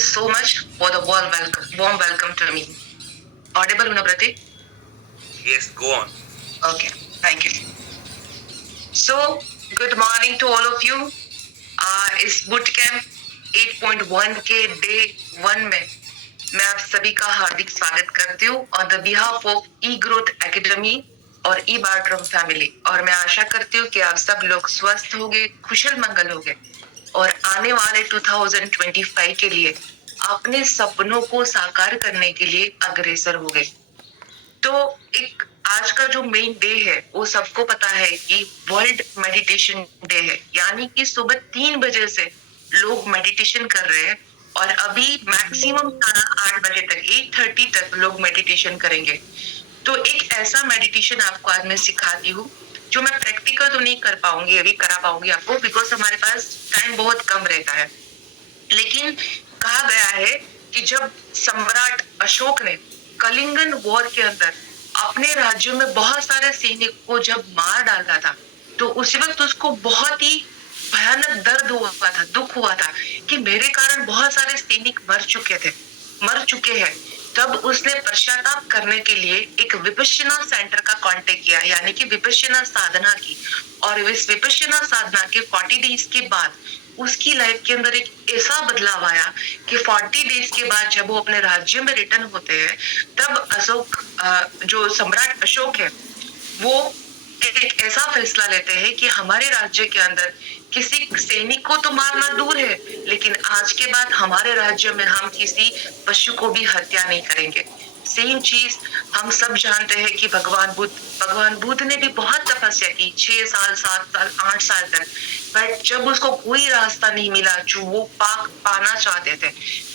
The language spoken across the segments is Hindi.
so much for the warm welcome to me. Audible, Una Pratik? Yes, go on. Okay, thank you. So, good morning to all of you. इस बुट कैंप 8.1 के डे 1 में मैं आप सभी का हार्दिक स्वागत करती हूँ on the behalf of E growth academy और ई बार्ट्रम फैमिली। और मैं आशा करती हूँ कि आप सब लोग स्वस्थ होंगे, कुशल मंगल होंगे और आने वाले 2025 के लिए अपने सपनों को साकार करने के लिए अग्रसर हो गए। तो एक आज का जो मेन डे है वो सबको पता है कि वर्ल्ड मेडिटेशन डे है, यानी कि सुबह 3 बजे से लोग मेडिटेशन कर रहे हैं और अभी मैक्सिमम 8 बजे तक 8:30 तक लोग मेडिटेशन करेंगे। तो एक ऐसा मेडिटेशन आपको आज मैं सिखाती हूँ जो मैं प्रैक्टिकल तो नहीं कर पाऊंगी, अभी करा पाऊंगी आपको, बिकॉज हमारे पास टाइम बहुत कम रहता है। लेकिन कहा गया है कि जब सम्राट अशोक ने कलिंगन वॉर के अंदर अपने राज्यों में बहुत सारे सैनिक को जब मार डाला था, तो उसी वक्त उसको बहुत ही भयानक दर्द हुआ था, दुख हुआ था कि मेरे कारण बहुत सारे सैनिक मर चुके हैं। तब उसने पश्चाताप करने के लिए एक विपश्यना सेंटर का कांटेक्ट किया, यानी कि विपश्यना साधना की। और इस विपश्यना साधना के 40 डेज के बाद उसकी लाइफ के अंदर एक ऐसा बदलाव आया कि 40 डेज के बाद जब वो अपने राज्य में रिटर्न होते हैं, तब जो सम्राट अशोक है वो एक ऐसा फैसला लेते हैं कि हमारे राज्य के अंदर किसी सैनिक को तो मारना दूर है, लेकिन आज के बाद हमारे राज्य में हम किसी पशु को भी हत्या नहीं करेंगे। सेम चीज हम सब जानते हैं कि भगवान बुद्ध ने भी बहुत तपस्या की 6 साल 7 साल 8 साल तक, बट जब उसको कोई रास्ता नहीं मिला जो वो पाना चाहते थे,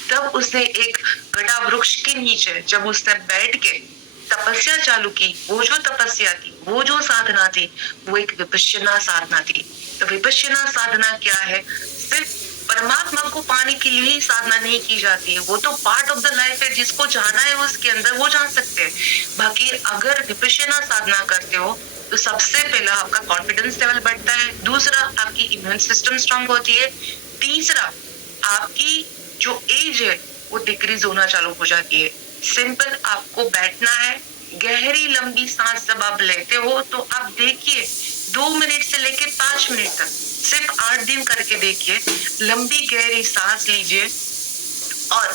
तब उसने एक घटा वृक्ष के नीचे जब उसने बैठ के तपस्या चालू की, वो जो तपस्या थी, वो जो साधना थी, वो एक विपश्यना साधना थी। तो विपश्यना साधना क्या है? सिर्फ परमात्मा को पाने के लिए ही साधना नहीं की जाती है, वो तो पार्ट ऑफ द लाइफ है, जिसको जाना है उसके अंदर वो जान सकते हैं। बाकी अगर विपश्यना साधना करते हो तो सबसे पहला आपका कॉन्फिडेंस लेवल बढ़ता है, दूसरा आपकी इम्यून सिस्टम स्ट्रांग होती है, तीसरा आपकी जो एज है वो डिक्रीज होना चालू हो जाती है। सिंपल आपको बैठना है, गहरी लंबी सांस जब आप लेते हो तो आप देखिए 2 मिनट से लेके 5 मिनट तक सिर्फ 8 दिन करके देखिए, लंबी गहरी सांस लीजिए और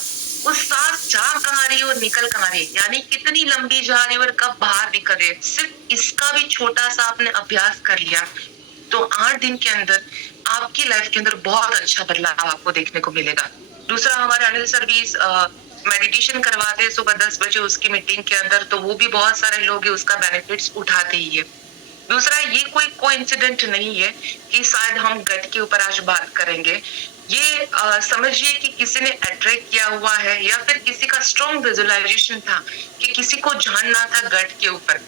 उस सांस जा कहाँ रही है और निकल कहाँ रही है, यानी कितनी लंबी जा रही है और कब बाहर निकल रही है। सिर्फ इसका भी छोटा सा आपने अभ्यास कर लिया तो 8 दिन के अंदर आपकी लाइफ के अंदर बहुत अच्छा बदलाव आपको देखने को मिलेगा। दूसरा, हमारे अनिल सर भी मेडिटेशन करवाते हैं सुबह 10 बजे उसकी मीटिंग के अंदर, तो वो भी बहुत सारे लोग उसका बेनिफिट्स उठाते ही है। दूसरा, ये कोई कोइंसिडेंट नहीं है कि शायद हम गट के ऊपर आज बात करेंगे। ये समझिए कि किसी ने अट्रैक्ट किया हुआ है या फिर किसी का स्ट्रॉन्ग विजुअलाइजेशन था कि किसी को जानना था गट के ऊपर,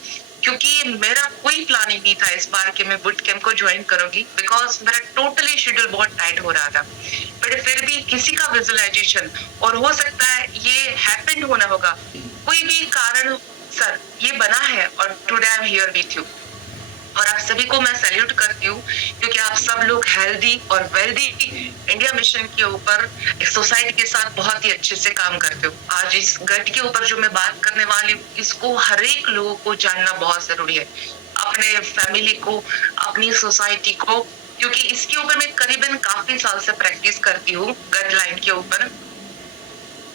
क्योंकि मेरा कोई प्लानिंग नहीं था इस बार कि मैं बुट कैंप को ज्वाइन करूंगी, बिकॉज मेरा टोटली शेड्यूल बहुत टाइट हो रहा था। बट फिर भी किसी का विजुअलाइजेशन, और हो सकता है ये हैपेंड होना होगा, कोई भी कारण सर ये बना है और today I am here with you. और आप सभी को मैं सैल्यूट करती हूँ क्योंकि आप सब लोग हेल्दी और वेल्दी इंडिया मिशन के ऊपर सोसाइटी के साथ बहुत ही अच्छे से काम करते हो। आज इस गट के ऊपर जो मैं बात करने वाली हूँ, इसको हर एक लोगों को जानना बहुत जरूरी है, अपने फैमिली को, अपनी सोसाइटी को, क्योंकि इसके ऊपर मैं करीबन काफी साल से प्रैक्टिस करती हूँ गट लाइन के ऊपर।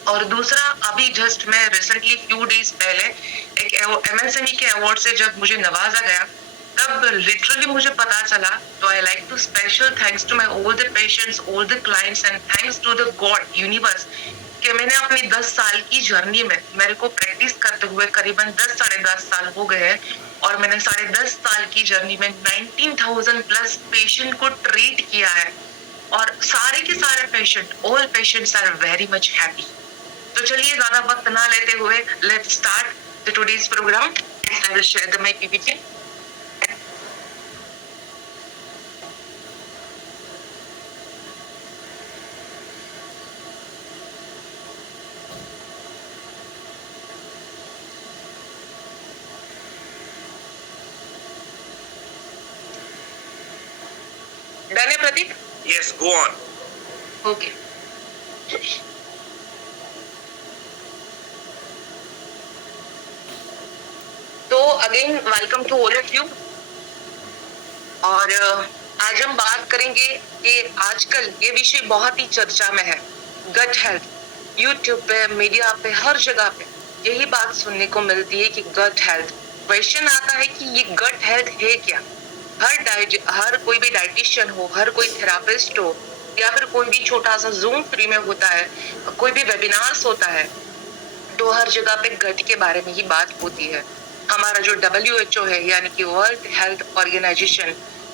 और दूसरा, अभी जस्ट मैं रिसेंटली फ्यू डेज पहले एक MSME के अवार्ड से जब मुझे नवाजा गया, तब लिटरली मुझे पता चला। तो I like to special thanks to my all the patients, all the clients and thanks to the God universe कि मैंने अपनी 10 साल की जर्नी में, मेरे को प्रैक्टिस करते हुए करीबन 10 साढ़े 10 साल हो गए हैं, और मैंने साढ़े 10 साल की जर्नी में 19,000 प्लस पेशेंट को ट्रीट किया है। और सारे के सारे patient, all patients are very much happy. तो चलिए ज्यादा वक्त ना लेते हुए let's start the today's program. I will share the my PPT. Done है Pratik? Yes, go on. Okay. Again welcome to all of you. और आज हम बात करेंगे कि आजकल ये विषय बहुत ही चर्चा में है, गट हेल्थ। यूट्यूब पे, मीडिया पे, हर जगह पे यही बात सुनने को मिलती है कि गट हेल्थ। क्वेश्चन आता है कि ये गट हेल्थ है क्या? हर कोई भी डाइटिशियन हो, हर कोई थेरापिस्ट हो, या फिर कोई भी छोटा सा जूम फ्री में होता है, कोई भी वेबिनार्स होता है, तो हर जगह पे गट के बारे में ही बात होती है। हमारा जो WHO है, यानी कि वर्ल्ड हेल्थ ऑर्गेनाइजेशन,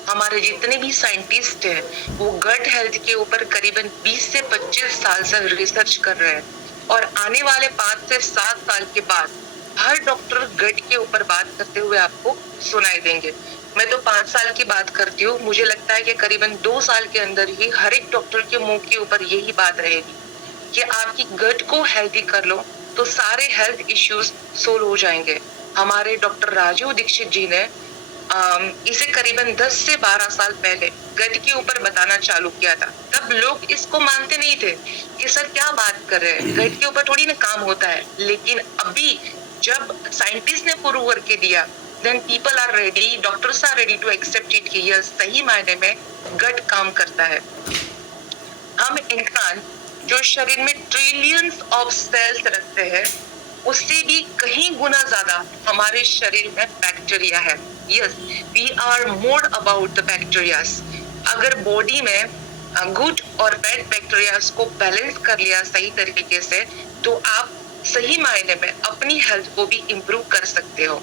हमारे जितने भी साइंटिस्ट हैं, वो गट हेल्थ के ऊपर करीबन 20 से 25 साल से रिसर्च कर रहे हैं। और आने वाले 5 से 7 साल के बाद हर डॉक्टर गट के ऊपर बात करते हुए आपको सुनाई देंगे। मैं तो 5 साल की बात करती हूँ, मुझे लगता है कि करीबन 2 साल के अंदर ही हर एक डॉक्टर के मुंह के ऊपर यही बात रहेगी कि आपकी गट को हेल्दी कर लो तो सारे हेल्थ इश्यूज सोल्व हो जाएंगे। हमारे डॉक्टर राजीव दीक्षित जी ने इसे करीबन 10 से 12 साल पहले गट के ऊपर बताना चालू किया था। तब लोग इसको मानते नहीं थे कि सर क्या बात कर रहे हैं, गट के ऊपर थोड़ी ना काम होता है। लेकिन अभी जब साइंटिस्ट ने प्रूव करके दिया, then people are ready, doctors are ready to accept it कि यह सही मायने में गट काम करता है। हम इंसान जो शरीर में ट्रिलियंस ऑफ सेल्स रखते हैं, उससे भी कहीं गुना ज्यादा हमारे शरीर में बैक्टीरिया है। Yes, we are more about the bacterias. अगर बॉडी में गुड और बैड बैक्टीरियाज को बैलेंस कर लिया सही तरीके से, तो आप सही मायने में अपनी हेल्थ को भी इम्प्रूव कर सकते हो।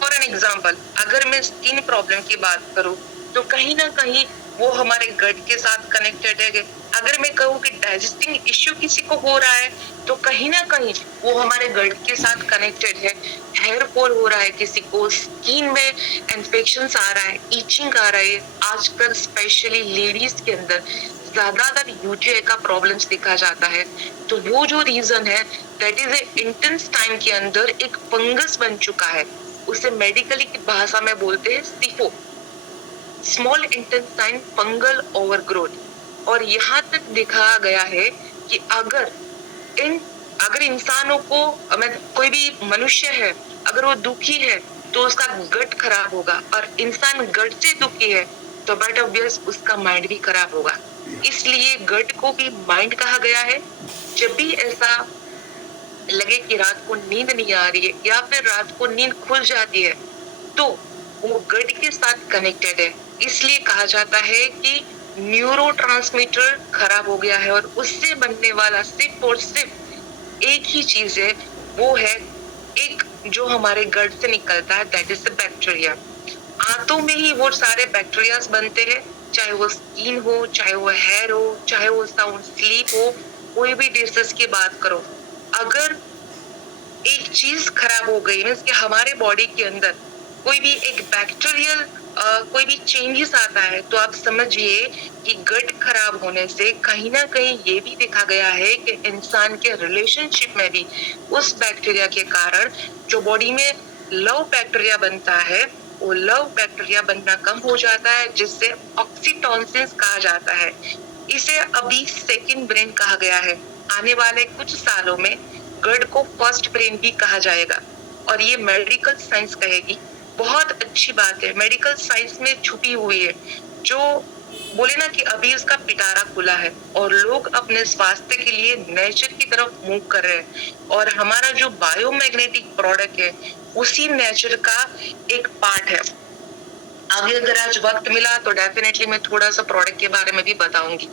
फॉर एन एग्जाम्पल, अगर मैं स्किन प्रॉब्लम की बात करूं, तो कहीं ना कहीं वो हमारे गट के साथ कनेक्टेड है। अगर मैं कहूँ कि डाइजेस्टिंग इश्यू किसी को हो रहा है, तो कहीं ना कहीं वो हमारे गट के साथ कनेक्टेड है। हेयर फॉल हो रहा है किसी को, स्किन में इन्फेक्शंस आ रहा है, ईचिंग आ रहा है, आजकल स्पेशली लेडीज के अंदर ज्यादातर यूटीआई का प्रॉब्लम्स दिखा जाता है। तो वो जो रीजन है, that is a intense time के अंदर एक फंगस बन चुका है। उसे मेडिकली की भाषा में बोलते हैं सिफो, स्मॉल इंटेस्टाइन फंगल ओवरग्रोथ। और यहाँ तक देखा गया है कि अगर इंसानों को, कोई भी मनुष्य है, अगर वो दुखी है तो उसका गट खराब होगा, और इंसान गट से दुखी है तो बट ऑब्वियस उसका माइंड भी खराब होगा। इसलिए गट को भी माइंड कहा गया है। जब भी ऐसा लगे कि रात को नींद नहीं आ रही है, या फिर रात को नींद खुल जाती है, तो वो गट के साथ कनेक्टेड है। इसलिए कहा जाता है कि न्यूरोट्रांसमीटर खराब हो गया है, और उससे बनने वाला सिर्फ और सिर्फ एक ही चीज है, वो है एक जो हमारे गट से निकलता है, दैट इज द बैक्टीरिया। आंतों में ही वो सारे बैक्टीरियाज बनते हैं, चाहे वो स्किन हो, चाहे वो हेयर हो, चाहे वो साउंड स्लीप हो, कोई भी डिसीज की बात करो। अगर एक चीज खराब हो गई, मीन्स कि हमारे बॉडी के अंदर कोई भी एक बैक्टीरियल कोई भी चेंजेस आता है, तो आप समझिए कि गट खराब होने से कहीं ना कहीं ये भी देखा गया है कि इंसान के रिलेशनशिप में भी उस बैक्टीरिया के कारण जो बॉडी में लव बैक्टीरिया बनता है, वो लव बैक्टीरिया बनना कम हो जाता है, जिससे ऑक्सीटोसिन कहा जाता है। इसे अभी सेकंड ब्रेन कहा गया है। आने वाले कुछ सालों में गट को फर्स्ट ब्रेन भी कहा जाएगा, और ये मेडिकल साइंस कहेगी। बहुत अच्छी बात है, मेडिकल साइंस में छुपी हुई है, जो बोले ना कि अभी उसका पिटारा खुला है, और लोग अपने स्वास्थ्य के लिए नेचर की तरफ मूव कर रहे हैं। और हमारा जो बायोमैग्नेटिक प्रोडक्ट है, उसी नेचर का एक पार्ट है। आगे अगर आज वक्त मिला तो डेफिनेटली मैं थोड़ा सा प्रोडक्ट के बारे में भी बताऊंगी।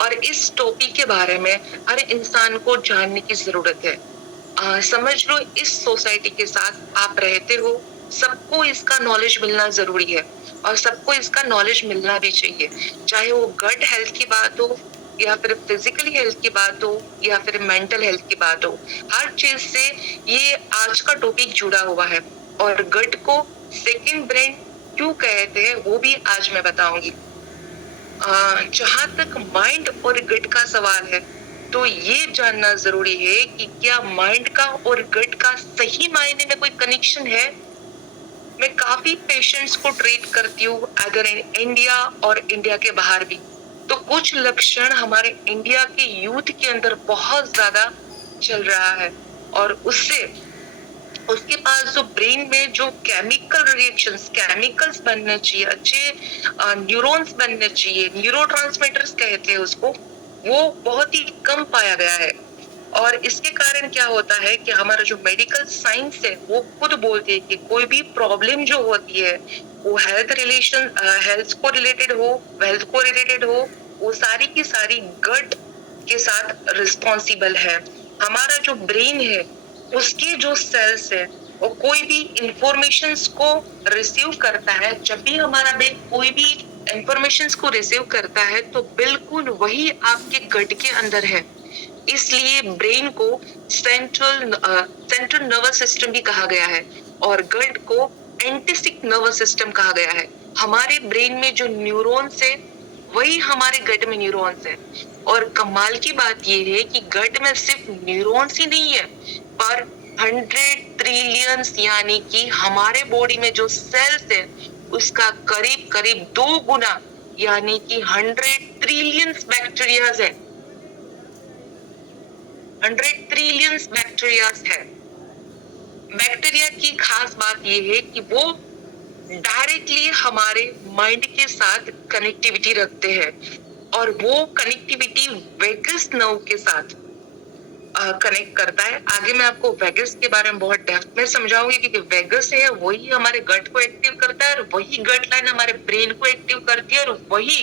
और इस टॉपिक के बारे में हर इंसान को जानने की जरूरत है। समझ लो, इस सोसाइटी के साथ आप रहते हो, सबको इसका नॉलेज मिलना जरूरी है, और सबको इसका नॉलेज मिलना भी चाहिए। चाहे वो गट हेल्थ की बात हो, या फिर फिजिकली हेल्थ की बात हो, या फिर मेंटल हेल्थ की बात हो, हर चीज से ये आज का टॉपिक जुड़ा हुआ है। और गट को सेकंड ब्रेन क्यों कहते हैं, वो भी आज मैं बताऊंगी। जहां तक माइंड और गट का सवाल है, तो ये जानना जरूरी है कि क्या माइंड का और गट का सही मायने में कोई कनेक्शन है। मैं काफी पेशेंट्स को ट्रीट करती हूँ, अगर इन इंडिया और इंडिया के बाहर भी। तो कुछ लक्षण हमारे इंडिया के यूथ के अंदर बहुत ज्यादा चल रहा है, और उससे उसके पास जो ब्रेन में जो केमिकल्स बनने चाहिए, अच्छे न्यूरॉन्स बनने चाहिए, न्यूरोट्रांसमीटर्स कहते हैं उसको, वो बहुत ही कम पाया गया है। और इसके कारण क्या होता है कि हमारा जो मेडिकल साइंस है वो खुद बोलती है कि कोई भी प्रॉब्लम जो होती है वो हेल्थ को रिलेटेड हो, वेल्थ को रिलेटेड हो, वो सारी की सारी गट के साथ रिस्पॉन्सिबल है। हमारा जो ब्रेन है उसके जो सेल्स है वो कोई भी इंफॉर्मेशन को रिसीव करता है। जब भी हमारा ब्रेन कोई भी इंफॉर्मेशन को रिसीव करता है तो बिल्कुल वही आपके गट के अंदर है। इसलिए ब्रेन को सेंट्रल नर्वस सिस्टम भी कहा गया है और गट को एंटिसिक नर्वस सिस्टम कहा गया है। हमारे ब्रेन में जो न्यूरॉन्स है वही हमारे गट में न्यूरॉन्स है। और कमाल की बात यह है कि गट में सिर्फ न्यूरॉन्स ही नहीं है पर 100 ट्रिलियंस यानी कि हमारे बॉडी में जो सेल्स है उसका करीब करीब 2 गुना यानी कि 100 ट्रिलियंस बैक्टीरियाज है। 100 ट्रिलियंस बैक्टीरियाज है। बैक्टीरिया की खास बात यह है कि वो डायरेक्टली हमारे माइंड के साथ कनेक्टिविटी रखते हैं और वो कनेक्टिविटी वेगस नर्व के साथ कनेक्ट करता है। आगे मैं आपको वेगस के बारे में बहुत डेप्थ में समझाऊंगी क्योंकि वेगस है वही हमारे गट को एक्टिव करता है और वही गट लाइन हमारे ब्रेन को एक्टिव करती है और वही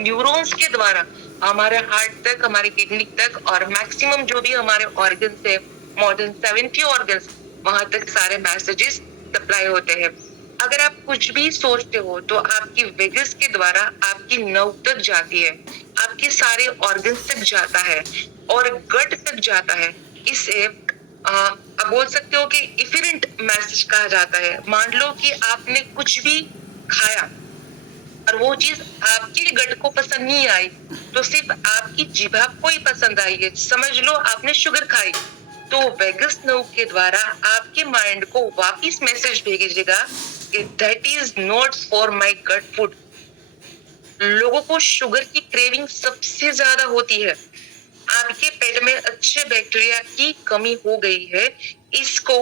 न्यूरॉन्स के द्वारा हमारे हार्ट तक, हमारी किडनी तक और मैक्सिमम जो भी हमारे ऑर्गन्स है, मोर देन 70 ऑर्गन्स, वहां तक सारे मैसेजेस सप्लाई होते हैं। अगर आप कुछ भी सोचते हो तो आपकी वेगस के द्वारा आपकी नर्व तक जाती है, आपके सारे ऑर्गन्स तक जाता है और गट तक जाता है। इसे आप बोल सकते हो कि इफेरेंट मैसेज कहा जाता है। मान लो कि आपने कुछ भी खाया और वो चीज आपके गट को पसंद नहीं आई तो सिर्फ आपकी जीभा को ही पसंद आई है। समझ लो आपने शुगर खाई तो वेगस नर्व के द्वारा आपके माइंड को वापस मैसेज भेजेगा कि that is not for my gut food. लोगों को शुगर की क्रेविंग सबसे ज्यादा होती है। आपके पेट में अच्छे बैक्टीरिया की कमी हो गई है। इसको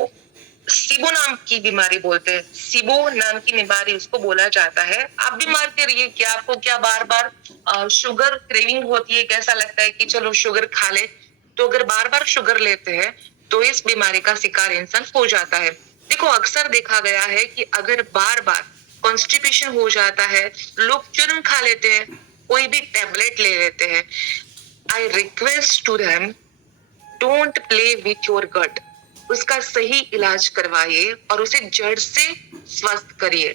सिबो नाम की बीमारी बोलते हैं। सिबो नाम की बीमारी उसको बोला जाता है। आप भी मानते रहिए कि आपको क्या बार बार शुगर क्रेविंग होती है, कैसा लगता है कि चलो शुगर खा ले। तो अगर बार बार शुगर लेते हैं तो इस बीमारी का शिकार इंसान हो जाता है। देखो अक्सर देखा गया है कि अगर बार बार कॉन्स्टिपेशन हो जाता है, लोग चूर्ण खा लेते हैं, कोई भी टेबलेट ले लेते हैं। I request to them, don't play with your gut. उसका सही इलाज करवाइए और उसे जड़ से स्वस्थ करिए।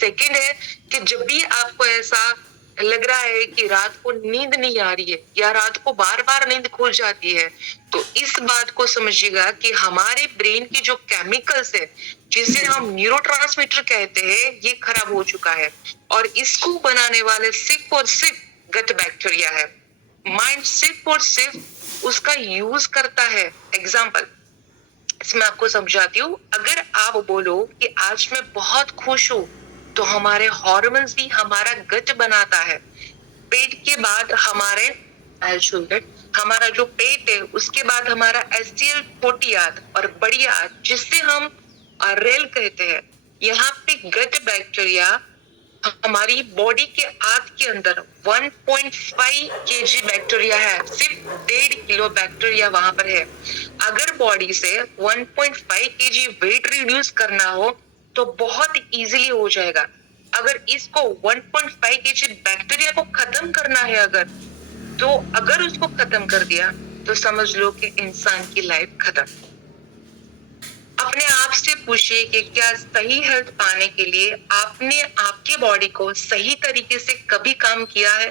सेकंड है कि जब भी आपको ऐसा लग रहा है कि रात को नींद नहीं आ रही है या रात को बार बार नींद खुल जाती है तो इस बात को समझिएगा कि हमारे ब्रेन की जो केमिकल्स है जिसे हम न्यूरोट्रांसमीटर कहते हैं ये खराब हो चुका है और इसको बनाने वाले सिर्फ और सिर्फ गट बैक्टीरिया है। माइंड सिर्फ और सिर्फ उसका यूज करता है। एग्जाम्पल इसमें आपको समझाती हूँ। अगर आप बोलो कि आज मैं बहुत खुश हूँ तो हमारे हार्मोन्स भी हमारा गट बनाता है। पेट के बाद हमारा जो पेट है उसके बाद हमारा SCL40 आंत और बड़ी आंत जिससे हम रेल कहते हैं। यहाँ पे गट बैक्टीरिया हमारी बॉडी के आंत के अंदर 1.5 kg बैक्टीरिया है। सिर्फ 1.5 किलो बैक्टीरिया वहां पर है। अगर बॉडी से 1.5 kg वेट रिड्यूस करना हो तो बहुत इजीली हो जाएगा। अगर इसको 1.5 kg बैक्टीरिया को खत्म करना है अगर उसको खत्म कर दिया तो समझ लो कि इंसान की लाइफ खत्म। अपने आप से पूछिए कि क्या सही हेल्थ पाने के लिए आपने आपके बॉडी को सही तरीके से कभी काम किया है?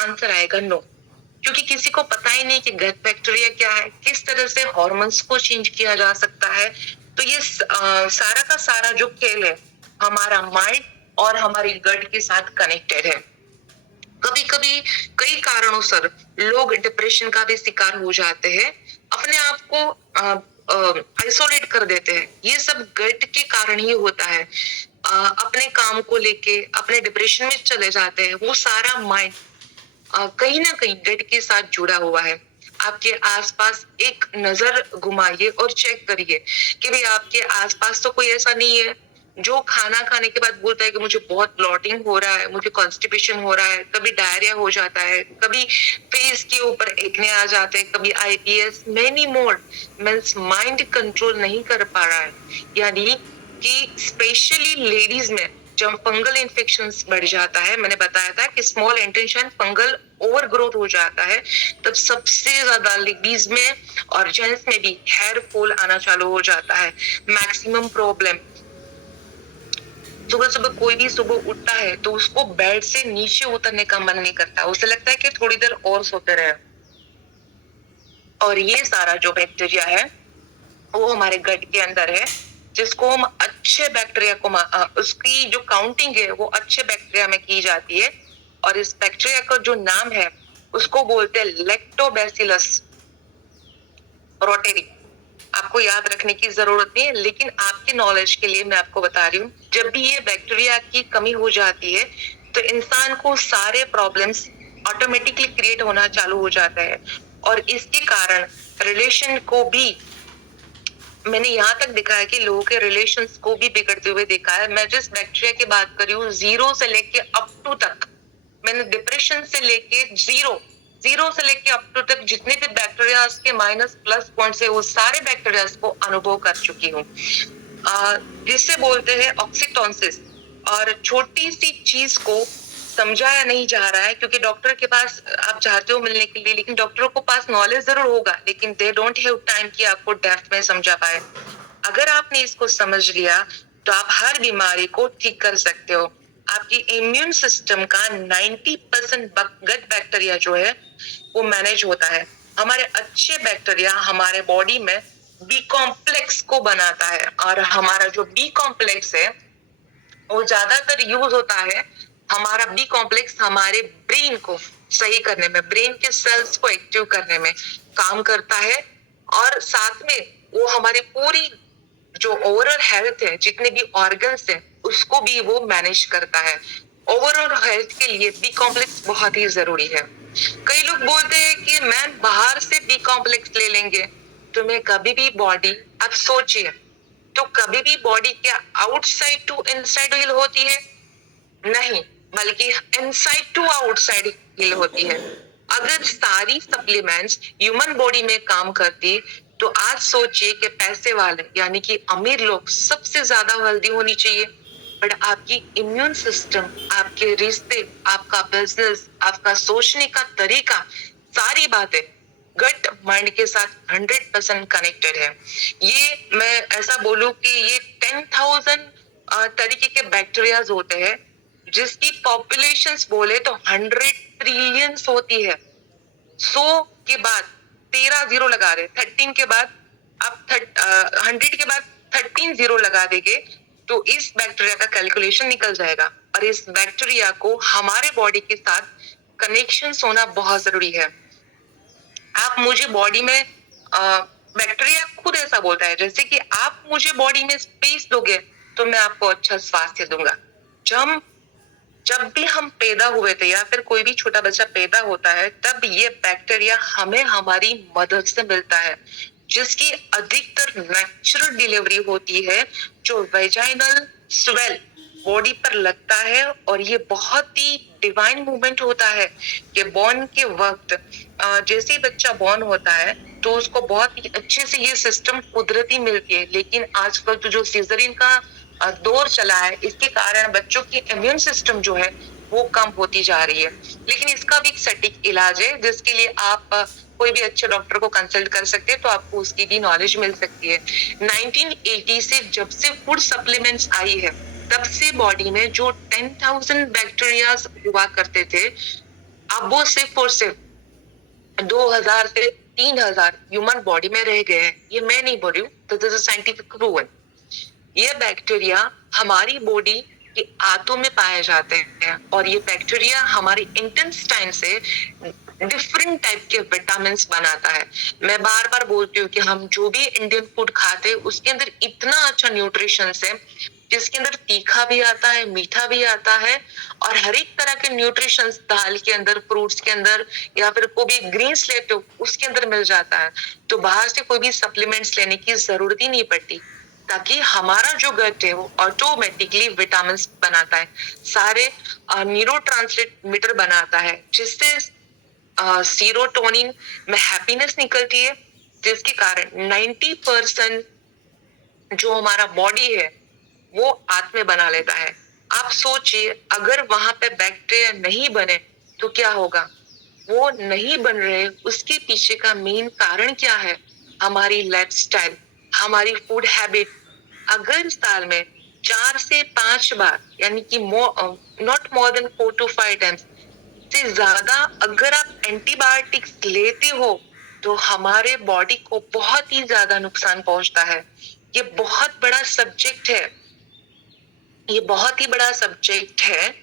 आंसर आएगा नो, क्योंकि किसी को पता ही नहीं कि गट बैक्टीरिया क्या है, किस तरह से हार्मोन्स को चेंज किया जा सकता है। तो ये सारा का सारा जो खेल है हमारा माइंड और हमारी गट के साथ कनेक्टेड है। कभी कभी कई कारणों से लोग डिप्रेशन का भी शिकार हो जाते हैं, अपने आप को आइसोलेट कर देते हैं। ये सब गट के कारण ही होता है। अपने काम को लेके अपने डिप्रेशन में चले जाते हैं। वो सारा माइंड कहीं ना कहीं गट के साथ जुड़ा हुआ है। आपके आसपास एक नजर घुमाइए और चेक करिए कि भाई आपके आसपास तो कोई ऐसा नहीं है जो खाना खाने के बाद बोलता है कि मुझे बहुत ब्लॉटिंग हो रहा है, मुझे कॉन्स्टिपेशन हो रहा है, कभी डायरिया हो जाता है, कभी फेस के ऊपर एक्ने आ जाते हैं, कभी ITS, many more. Means mind control नहीं कर पा रहा है। यानी कि स्पेशली लेडीज में जब फंगल इन्फेक्शन बढ़ जाता है, मैंने बताया था कि small intention fungal over growth हो जाता है, तब सबसे ज्यादा लेडीज में और जेंट्स में भी हेयर फॉल आना चालू हो जाता है। मैक्सिमम प्रॉब्लम, सुबह सुबह कोई भी सुबह उठता है तो उसको बेड से नीचे उतरने का मन नहीं करता, उसे लगता है कि थोड़ी देर और सोते रहे। और ये सारा जो बैक्टीरिया है वो हमारे गट के अंदर है, जिसको हम अच्छे बैक्टीरिया को उसकी जो काउंटिंग है वो अच्छे बैक्टीरिया में की जाती है। और इस बैक्टीरिया का जो नाम है उसको बोलते हैं लैक्टोबैसिलस रोटेरी। आपको याद रखने की जरूरत नहीं है, लेकिन आपके नॉलेज के लिए मैं आपको बता रही हूँ, जब भी ये बैक्टीरिया की कमी हो जाती है तो इंसान को सारे प्रॉब्लम्स ऑटोमेटिकली क्रिएट होना चालू हो जाता है। और इसके कारण रिलेशन को भी मैंने यहाँ तक देखा है कि लोगों के रिलेशंस को भी बिगड़ते हुए देखा है। मैं जिस बैक्टीरिया की बात कर रही हूँ, 0 से लेके अप टू तक, मैंने डिप्रेशन से लेके जीरो से लेके अप टू तक जितने भी बैक्टीरिया के माइनस प्लस पॉइंट्स है वो सारे बैक्टीरिया को अनुभव कर चुकी हूँ, जिसे बोलते हैं ऑक्सीटोसिस। और छोटी सी चीज को समझाया नहीं जा रहा है, क्योंकि डॉक्टर के पास आप चाहते हो मिलने के लिए, लेकिन डॉक्टरों को पास नॉलेज जरूर होगा, लेकिन दे डोंट हैव टाइम कि आपको डेप्थ में समझा पाए। अगर आपने इसको समझ लिया तो आप हर बीमारी को ठीक कर सकते हो। आपकी इम्यून सिस्टम का 90% गट बैक्टीरिया जो है वो मैनेज होता है। हमारे अच्छे बैक्टीरिया हमारे बॉडी में बी कॉम्प्लेक्स को बनाता है, और हमारा जो बी कॉम्प्लेक्स है वो ज्यादातर यूज होता है, हमारा बी कॉम्प्लेक्स हमारे ब्रेन को सही करने में, ब्रेन के सेल्स को एक्टिव करने में काम करता है। और साथ में वो हमारी पूरी जो ओवरऑल हेल्थ है, जितने भी ऑर्गन्स हैं, उसको भी वो मैनेज करता है। ओवरऑल हेल्थ के लिए बी कॉम्प्लेक्स बहुत ही जरूरी है। कई लोग बोलते हैं कि मैम बाहर से बी कॉम्प्लेक्स ले लेंगे, तो मैं कभी भी बॉडी, अब सोचिए, तो कभी भी बॉडी क्या आउटसाइड टू इनसाइड हील होती है? नहीं, बल्कि इनसाइड टू आउटसाइड हील होती है। अगर सारी सप्लीमेंट्स ह्यूमन बॉडी में काम करती तो आज सोचिए कि पैसे वाले यानी कि अमीर लोग सबसे ज्यादा हेल्दी होनी चाहिए, बट आपकी इम्यून सिस्टम, आपके रिश्ते, आपका बिजनेस, आपका सोचने का तरीका, सारी बातें गट माइंड के साथ 100% कनेक्टेड है। ये मैं ऐसा बोलूं कि ये 10,000 तरीके के बैक्टीरियाज होते हैं, जिसकी पॉपुलेशंस बोले तो 100 ट्रिलियन होती है। 100 के बाद 13 जीरो लगा रहे, 13 के बाद आप 100 के बाद 13 जीरो लगा देंगे तो इस बैक्टीरिया का कैलकुलेशन निकल जाएगा। और इस बैक्टीरिया को हमारे बॉडी के साथ कनेक्शन होना बहुत जरूरी है। आप मुझे बॉडी में बैक्टीरिया खुद ऐसा बोलता है, जैसे कि आप मुझे बॉडी में स्पेस दोगे तो मैं आपको अच्छा स्वास्थ्य दूंगा। जब भी हम पैदा हुए थे या फिर कोई भी छोटा बच्चा पैदा होता है, तब ये बैक्टीरिया हमें हमारी मदद से मिलता है, जिसकी अधिकतर नेचुरल डिलीवरी होती है, जो वेजाइनल स्वेल बॉडी पर लगता है। और ये बहुत ही डिवाइन मूवमेंट होता है कि बॉर्न के वक्त जैसे ही बच्चा बॉर्न होता है तो उसको बहुत ही अच्छे से ये सिस्टम कुदरती मिलती है। लेकिन आजकल तो जो सीजरिन का दौर चला है, इसके कारण बच्चों की इम्यून सिस्टम जो है वो कम होती जा रही है। लेकिन इसका भी एक सटीक इलाज है, जिसके लिए आप कोई भी अच्छे डॉक्टर को कंसल्ट कर सकते हैं, तो आपको उसकी भी नॉलेज मिल सकती है। 1980 से जब से फूड सप्लीमेंट्स आई है, तब से बॉडी में जो 10,000 बैक्टीरिया हुआ करते थे, अब वो सिर्फ और सिर्फ 2,000 से 3,000 ह्यूमन बॉडी में रह गए हैं। ये मैं नहीं बोल रही हूँ, तो दिस इज साइंटिफिक प्रूवन। ये बैक्टीरिया हमारी बॉडी के आंतों में पाए जाते हैं, और ये बैक्टीरिया हमारी इंटेस्टाइन से डिफरेंट टाइप के विटामिन बनाता है। मैं बार बार बोलती हूँ कि हम जो भी इंडियन फूड खाते हैं उसके अंदर इतना अच्छा न्यूट्रिशन है, जिसके अंदर तीखा भी आता है, मीठा भी आता है और हर एक तरह के न्यूट्रिशंस दाल के अंदर, फ्रूट्स के अंदर या फिर कोई भी ग्रीन्स लेते हो उसके अंदर मिल जाता है। तो बाहर से कोई भी सप्लीमेंट्स लेने की जरूरत ही नहीं पड़ती, ताकि हमारा जो गट है वो ऑटोमेटिकली विटामिन बनाता है, सारे न्यूरो ट्रांसमीटर बनाता है, जिससे सीरोटोनिन में हैप्पीनेस निकलती है, जिसके कारण 90% जो हमारा बॉडी है वो आत्मे बना लेता है। आप सोचिए, अगर वहां पे बैक्टीरिया नहीं बने तो क्या होगा? वो नहीं बन रहे, उसके पीछे का मेन कारण क्या है? हमारी लाइफस्टाइल, हमारी फूड हैबिट। अगर साल में 4 से 5 बार, यानी कि not more than 4 to 5 times से ज्यादा अगर आप एंटीबायोटिक्स लेते हो तो हमारे बॉडी को बहुत ही ज्यादा नुकसान पहुंचता है। ये बहुत बड़ा सब्जेक्ट है, ये बहुत ही बड़ा सब्जेक्ट है।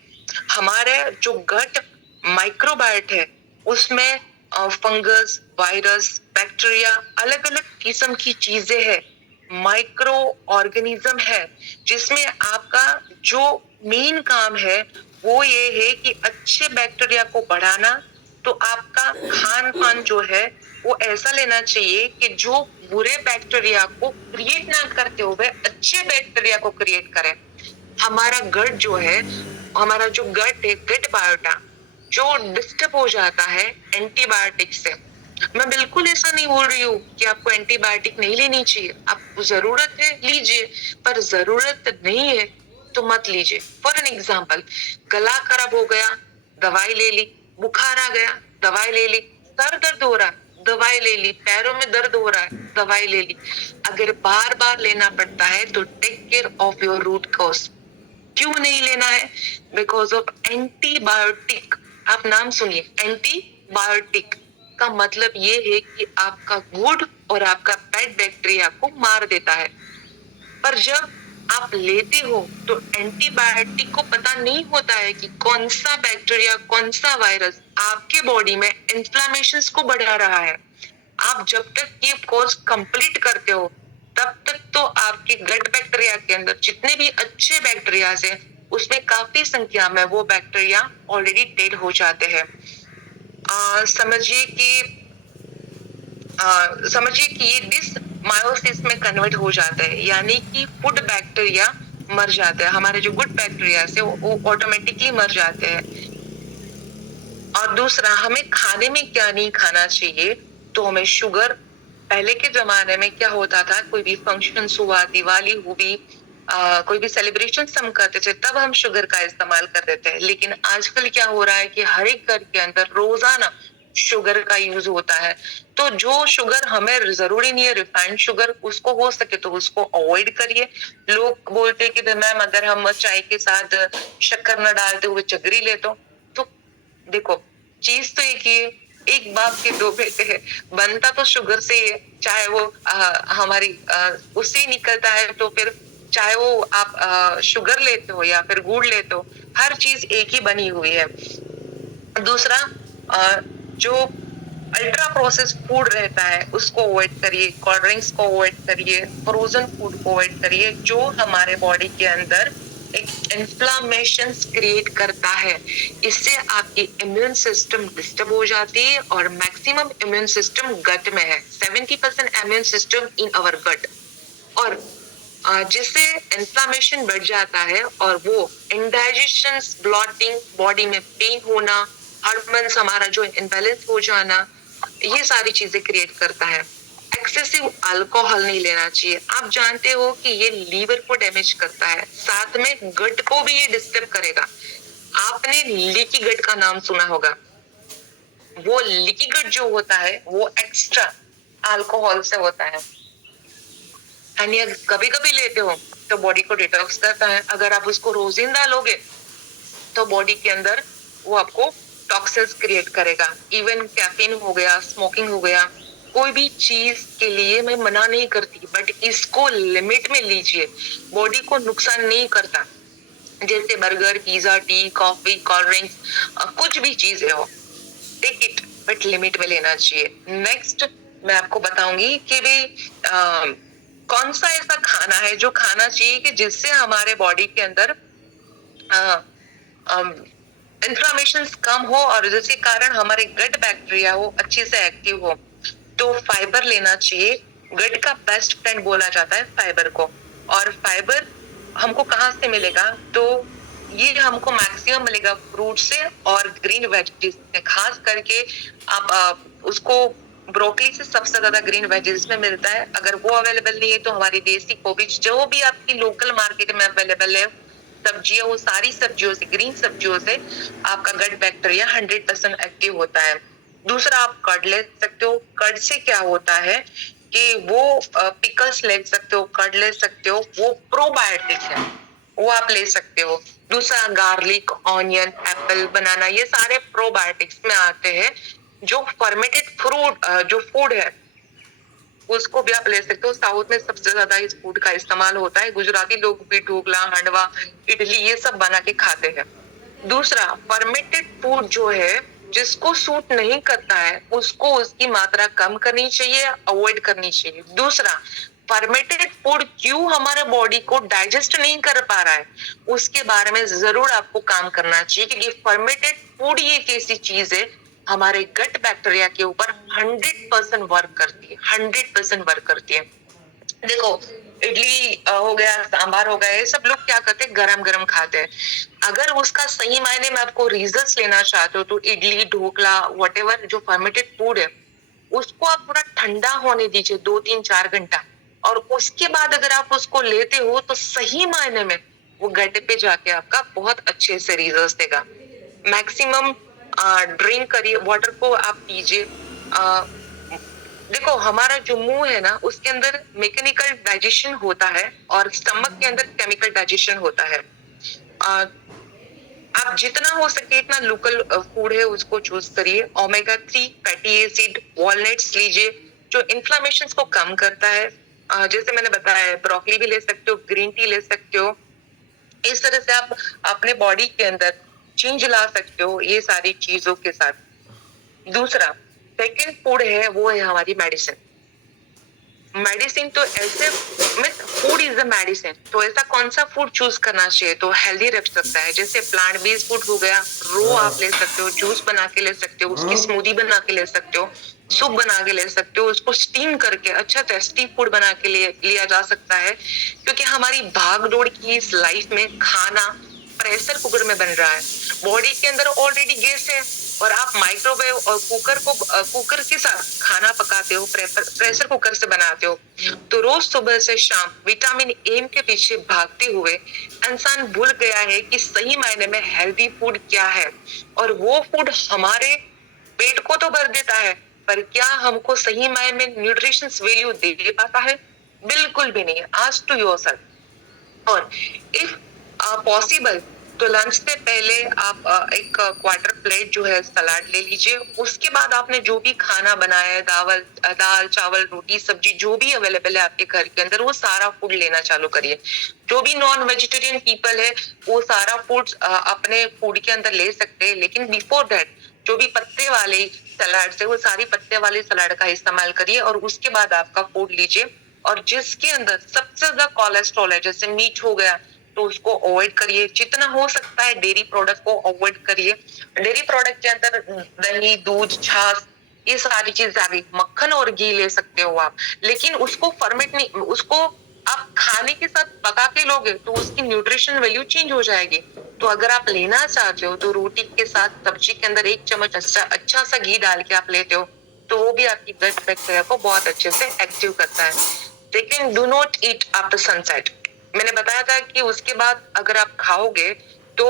हमारे जो गट माइक्रोबायोट है उसमें फंगस, वायरस, बैक्टीरिया, अलग अलग किस्म की चीजें हैं, माइक्रो ऑर्गेनिज्म है, जिसमें आपका जो मेन काम है वो ये है कि अच्छे बैक्टीरिया को बढ़ाना। तो आपका खान पान जो है वो ऐसा लेना चाहिए कि जो बुरे बैक्टीरिया को क्रिएट ना करते हुए अच्छे बैक्टीरिया को क्रिएट करे। हमारा गट जो है, हमारा जो गट है, गट बायोटा जो डिस्टर्ब हो जाता है एंटीबायोटिक से। मैं बिल्कुल ऐसा नहीं बोल रही हूँ कि आपको एंटीबायोटिक नहीं लेनी चाहिए, आपको जरूरत है लीजिए, पर जरूरत नहीं है तो मत लीजिए। फॉर एन एग्जाम्पल, गला खराब हो गया, दवाई ले ली, बुखार आ गया, दवाई ले ली, सर दर्द हो रहा है, दवाई ले ली, पैरों में दर्द हो रहा है, दवाई ले ली। अगर बार बार लेना पड़ता है तो take care of your root cause. क्यों नहीं लेना है? Because of antibiotic. आप नाम सुनिए, एंटीबायोटिक का मतलब ये है कि आपका गुड और आपका बैड बैक्टीरिया को मार देता है। पर जब आप लेते हो तो एंटीबायोटिक को पता नहीं होता है कि कौन सा बैक्टीरिया, कौन सा वायरस आपके बॉडी में इन्फ्लामेशन को बढ़ा रहा है। आप जब तक ये कोर्स कंप्लीट करते हो तब तक तो आपके गट बैक्टीरिया के अंदर जितने भी अच्छे बैक्टीरिया है उसमें काफी संख्या में वो बैक्टीरिया ऑलरेडी डेड हो जाते हैं। समझिए कि ये डिसमायोसिस में कन्वर्ट हो जाता है, यानी कि फूड बैक्टीरिया मर जाते हैं, हमारे जो गुड बैक्टीरिया से वो ऑटोमेटिकली मर जाते हैं। और दूसरा, हमें खाने में क्या नहीं खाना चाहिए, तो हमें शुगर, पहले के जमाने में क्या होता था, कोई भी फंक्शन हुआ, दिवाली हुई, कोई भी सेलिब्रेशन हम करते थे तब हम शुगर का इस्तेमाल करते थे। लेकिन आजकल क्या हो रहा है कि हर एक घर के अंदर रोजाना शुगर का यूज होता है। तो जो शुगर हमें जरूरी नहीं है, रिफाइंड शुगर, उसको हो सके तो उसको अवॉइड करिए। लोग बोलते हैं कि मैम अगर हम चाय के साथ शक्कर न डालते हुए चगरी ले तो देखो, चीज तो एक ही है, एक बाप के दो बेटे हैं, बनता तो शुगर से ही है, चाहे वो हमारी उससे ही निकलता है, तो फिर चाहे वो आप शुगर लेते हो या फिर गुड़ लेते हो, हर चीज एक ही बनी हुई है। दूसरा, जो अल्ट्रा प्रोसेस फूड रहता है उसको अवॉइड करिए, कोल्ड ड्रिंक्स को अवॉइड करिए, फ्रोजन फूड को अवॉइड करिए, जो हमारे बॉडी के अंदर एक इन्फ्लामेशन क्रिएट करता है। इससे आपकी इम्यून सिस्टम डिस्टर्ब हो जाती है और मैक्सिमम इम्यून सिस्टम गट में है। 70% इम्यून सिस्टम इन अवर गट, और जिससे इन्फ्लामेशन बढ़ जाता है और वो इंडाइजेशन, ब्लॉटिंग, बॉडी में पेन होना, हार्मोन्स हमारा जो इम्बैलेंस हो जाना, ये सारी चीजें क्रिएट करता है। एक्सेसिव अल्कोहल नहीं लेना चाहिए। आप जानते हो कि ये लीवर को डैमेज करता है, साथ में गट को भी ये डिस्टर्ब करेगा। आपने लीकी गट का नाम सुना होगा। वो लीकी गट जो होता है वो एक्स्ट्रा अल्कोहल से होता है, यानी अगर कभी कभी लेते हो तो बॉडी को डिटॉक्स करता है। अगर आप उसको रोजिंदा लोगे तो बॉडी के अंदर वो आपको टॉक्सिन्स क्रिएट करेगा। इवन कैफीन हो गया, स्मोकिंग हो गया, कोई भी चीज के लिए मैं मना नहीं करती, बट इसको लिमिट में लीजिए, बॉडी को नुकसान नहीं करता। जैसे burger, pizza, T, coffee, cold drinks, कुछ भी चीजें हो, टेक इट, बट लिमिट में लेना चाहिए। नेक्स्ट मैं आपको बताऊंगी कि भाई कौन सा ऐसा खाना है जो खाना चाहिए कि जिससे हमारे बॉडी के अंदर इंफ्लामेशन कम हो और जिसके कारण हमारे गट बैक्टीरिया हो अच्छे से एक्टिव हो। तो फाइबर लेना चाहिए। गट का बेस्ट फ्रेंड बोला जाता है फाइबर को। और फाइबर हमको कहाँ से मिलेगा? तो ये हमको मैक्सिमम मिलेगा फ्रूट से और ग्रीन वेजिटेबल्स से। खास करके आप उसको ब्रोकली से सबसे ज्यादा ग्रीन वेजिटेबल्स में मिलता है। अगर वो अवेलेबल नहीं है तो हमारी देसी कोबिज जो भी आपकी लोकल मार्केट में अवेलेबल है सब्जियां, वो सारी सब्जियों से, ग्रीन सब्जियों से आपका गट बैक्टीरिया 100% एक्टिव होता है। दूसरा, आप कर्ड ले सकते हो। कर्ड से क्या होता है कि वो पिकल्स ले सकते हो, कर्ड ले सकते हो, वो प्रोबायोटिक है, वो आप ले सकते हो। दूसरा, गार्लिक, ऑनियन, एप्पल, बनाना, ये सारे प्रोबायोटिक्स में आते हैं। जो फर्मेंटेड फ्रूट जो फूड है उसको भी आप ले सकते हो। साउथ में सबसे ज्यादा इस फूड का इस्तेमाल होता है। गुजराती लोग भी ढोकला, हांडवा, इडली ये सब बना के खाते हैं। दूसरा, फर्मेंटेड फूड जो है जिसको सूट नहीं करता है उसको उसकी मात्रा कम करनी चाहिए, अवॉइड करनी चाहिए। दूसरा, फर्मेंटेड फूड क्यों हमारे बॉडी को डाइजेस्ट नहीं कर पा रहा है उसके बारे में जरूर आपको काम करना चाहिए, क्योंकि फर्मेंटेड फूड ये एक ऐसी चीज है हमारे गट बैक्टीरिया के ऊपर 100% वर्क करती है, 100% वर्क करती है। देखो, इडली हो गया, सांबार हो गया, ये सब लोग क्या करते हैं, गरम गरम खाते हैं। अगर उसका सही मायने में आपको रिजल्ट्स लेना चाहते हो तो इडली, ढोकला, व्हाटएवर जो फर्मेंटेड फूड है उसको आप थोड़ा ठंडा होने दीजिए 2-3-4 घंटा। और उसके बाद अगर आप उसको लेते हो तो सही मायने में वो गट पे जाके आपका बहुत अच्छे से रिजल्ट्स देगा। मैक्सिमम ड्रिंक करिए, वाटर को आप पीजिए। देखो, हमारा जो मुंह है ना उसके अंदर मैकेनिकल डाइजेशन होता है और स्टमक के अंदर केमिकल डाइजेशन होता है। आ, आप जितना हो सके इतना लोकल फूड है उसको चूज करिए। ओमेगा 3 फैटी एसिड वॉलनट्स लीजिए जो इन्फ्लामेशन को कम करता है। जैसे मैंने बताया, ब्रोकली भी ले सकते हो, ग्रीन टी ले सकते हो। इस तरह से आप अपने बॉडी के अंदर चेंज ला सकते हो ये सारी चीजों के साथ। दूसरा, सेकंड फूड है वो है हमारी मेडिसिन। मेडिसिन तो ऐसे में फूड इज द मेडिसिन, तो ऐसा कौन सा फूड चूज करना चाहिए तो हेल्दी रख सकता है? जैसे प्लांट बेस्ड फूड हो गया, रो आप ले सकते हो, जूस बना के ले सकते हो, उसकी स्मूदी बना के ले सकते हो, सूप बना के ले सकते हो, उसको स्टीम करके अच्छा टेस्टी फूड बना के लिया जा सकता है। क्योंकि हमारी भाग दौड़ की इस लाइफ में खाना प्रेशर कुकर में बन रहा है। बॉडी के अंदर ऑलरेडी गैस है और आप माइक्रोवेव और कुकर के साथ खाना पकाते हो, प्रेशर कुकर से बनाते हो। तो रोज सुबह से शाम विटामिन ए के पीछे भागते हुए इंसान भूल गया है कि सही मायने में हेल्दी फूड क्या है। और वो फूड हमारे पेट को तो भर देता है पर क्या हमको सही मायने में न्यूट्रिशन वैल्यू दे पाता है? बिल्कुल भी नहीं। Ask to yourself. और इफ पॉसिबल तो लंच से पहले आप एक क्वार्टर प्लेट जो है सलाद ले लीजिए। उसके बाद आपने जो भी खाना बनाया है, दाल चावल रोटी सब्जी जो भी अवेलेबल है आपके घर के अंदर, वो सारा फूड लेना चालू करिए। जो भी नॉन वेजिटेरियन पीपल है वो सारा फूड अपने फूड के अंदर ले सकते हैं, लेकिन बिफोर दैट जो भी पत्ते वाले सलाड है वो सारी पत्ते वाले सलाड का इस्तेमाल करिए और उसके बाद आपका फूड लीजिए। और जिसके अंदर सबसे ज्यादा कोलेस्ट्रॉल है, जैसे मीट हो गया, तो उसको अवॉइड करिए। जितना हो सकता है डेयरी प्रोडक्ट को अवॉइड करिए। डेयरी प्रोडक्ट के अंदर दही, दूध, छाछ, ये सारी चीजें आ गई। मक्खन और घी ले सकते हो आप, लेकिन उसको फर्मेंट नहीं, उसको आप खाने के साथ पका के लोगे तो उसकी न्यूट्रिशन वैल्यू चेंज हो जाएगी। तो अगर आप लेना चाहते हो तो रोटी के साथ सब्जी के अंदर 1 चम्मच अच्छा सा घी डाल के आप लेते हो तो वो भी आपकी गट बैक्टीरिया को बहुत अच्छे से एक्टिव करता है। लेकिन do not eat after sunset. मैंने बताया था कि उसके बाद अगर आप खाओगे तो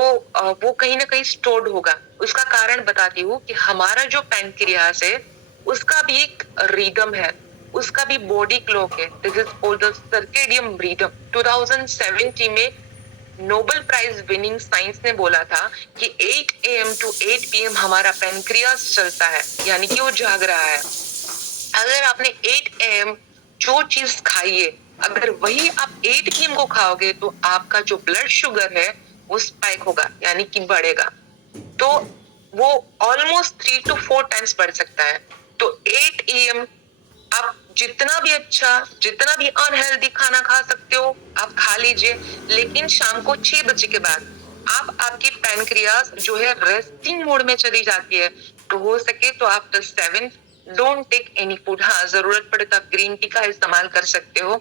वो कहीं ना कहीं स्टोर्ड होगा। उसका कारण बताती हूँ कि हमारा जो पैनक्रियास है उसका भी एक रिदम है, उसका भी बॉडी क्लॉक है। This is called the circadian rhythm. 2070 में नोबेल प्राइज विनिंग साइंस ने बोला था कि 8 AM to 8 PM हमारा पैनक्रियास चलता है, यानी कि वो जाग रहा है। अगर आपने 8 AM जो चीज खाई है, अगर वही आप 8 PM को खाओगे तो आपका जो ब्लड शुगर है वो स्पाइक होगा, यानी कि बढ़ेगा। तो वो ऑलमोस्ट 3 to 4 टाइम्स बढ़ सकता है। तो 8 AM आप जितना भी अच्छा, जितना भी अनहेल्दी खाना खा सकते हो आप खा लीजिए, लेकिन शाम को 6 बजे के बाद आपकी पैनक्रियाज जो है रेस्टिंग मोड में चली जाती है। तो हो सके तो after 7 don't take any food. हाँ, जरूरत पड़े तो आप ग्रीन टी का इस्तेमाल कर सकते हो,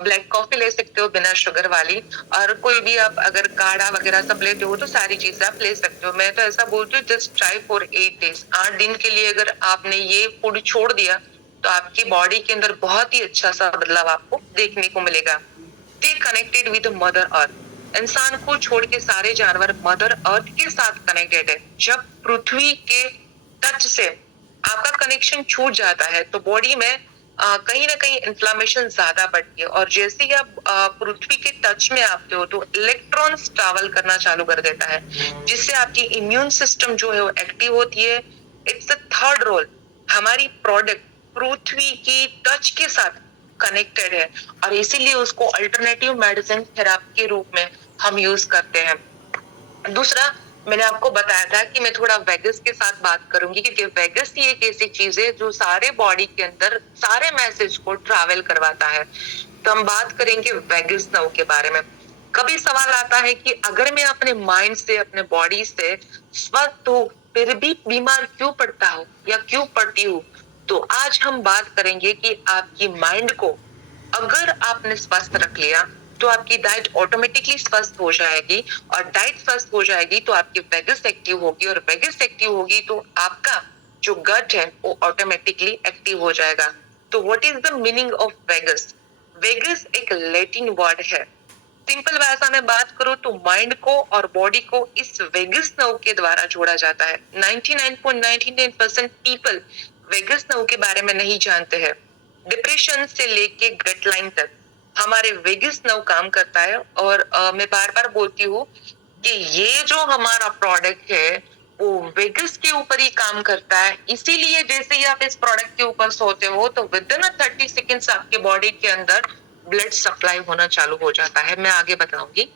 ब्लैक कॉफी ले सकते हो बिना शुगर वाली, और कोई भी आप अगर काढ़ा वगैरह सब लेते हो तो सारी चीजें आप ले सकते हो। मैं तो ऐसा बोलती हूँ, जस्ट ट्राई फॉर 8 days, 8 दिन के लिए अगर आपने ये फूड छोड़ दिया तो आपकी बॉडी के अंदर बहुत ही अच्छा सा बदलाव आपको देखने को मिलेगा। Stay connected with mother earth. इंसान को छोड़ के सारे जानवर मदर अर्थ के साथ कनेक्टेड है। जब पृथ्वी के टच से आपका कनेक्शन छूट जाता है तो बॉडी में कहीं ना कहीं इन्फ्लामेशन ज्यादा बढ़ती है, और जैसे ही आप पृथ्वी के टच में आते हो तो इलेक्ट्रॉन्स ट्रैवल करना चालू कर देता है, जिससे आपकी इम्यून सिस्टम जो है वो एक्टिव होती है। It's the third role. हमारी प्रोडक्ट पृथ्वी की टच के साथ कनेक्टेड है, और इसीलिए उसको अल्टरनेटिव मेडिसिन थेरापी के रूप में हम यूज करते हैं। दूसरा, मैंने आपको बताया था कि मैं थोड़ा वेगस के साथ बात करूंगी, क्योंकि वेगस ही एक ऐसी चीज है जो सारे बॉडी के अंदर सारे मैसेज को ट्रैवल करवाता है। तो हम बात करेंगे वेगस नर्व के बारे में। कभी सवाल आता है कि अगर मैं अपने माइंड से, अपने बॉडी से स्वस्थ हूँ, फिर भी बीमार क्यों पड़ता हूँ या क्यों पड़ती हूँ। तो आज हम बात करेंगे कि आपकी माइंड को अगर आपने स्वस्थ रख लिया तो आपकी डाइट ऑटोमेटिकली स्वस्थ हो जाएगी, और डाइट स्वस्थ हो जाएगी तो आपकी वेगस एक्टिव होगी, और वेगस एक्टिव होगी तो आपका जो गट है वो ऑटोमेटिकली एक्टिव हो जाएगा। तो what is the meaning of vagus? Vagus एक लैटिन वर्ड है। सिंपल भाषा में बात करो तो माइंड को और बॉडी को इस वेगस नर्व के द्वारा जोड़ा जाता है। 99.99% पीपल वेगस नर्व के बारे में नहीं जानते हैं। डिप्रेशन से लेके गट लाइन तक हमारे वेगस नर्व काम करता है, और मैं बार बार बोलती हूँ कि ये जो हमारा प्रोडक्ट है वो वेगस के ऊपर ही काम करता है। इसीलिए जैसे ही आप इस प्रोडक्ट के ऊपर सोते हो तो विद इन 30 सेकेंड्स आपके बॉडी के अंदर ब्लड सप्लाई होना चालू हो जाता है। मैं आगे बताऊंगी।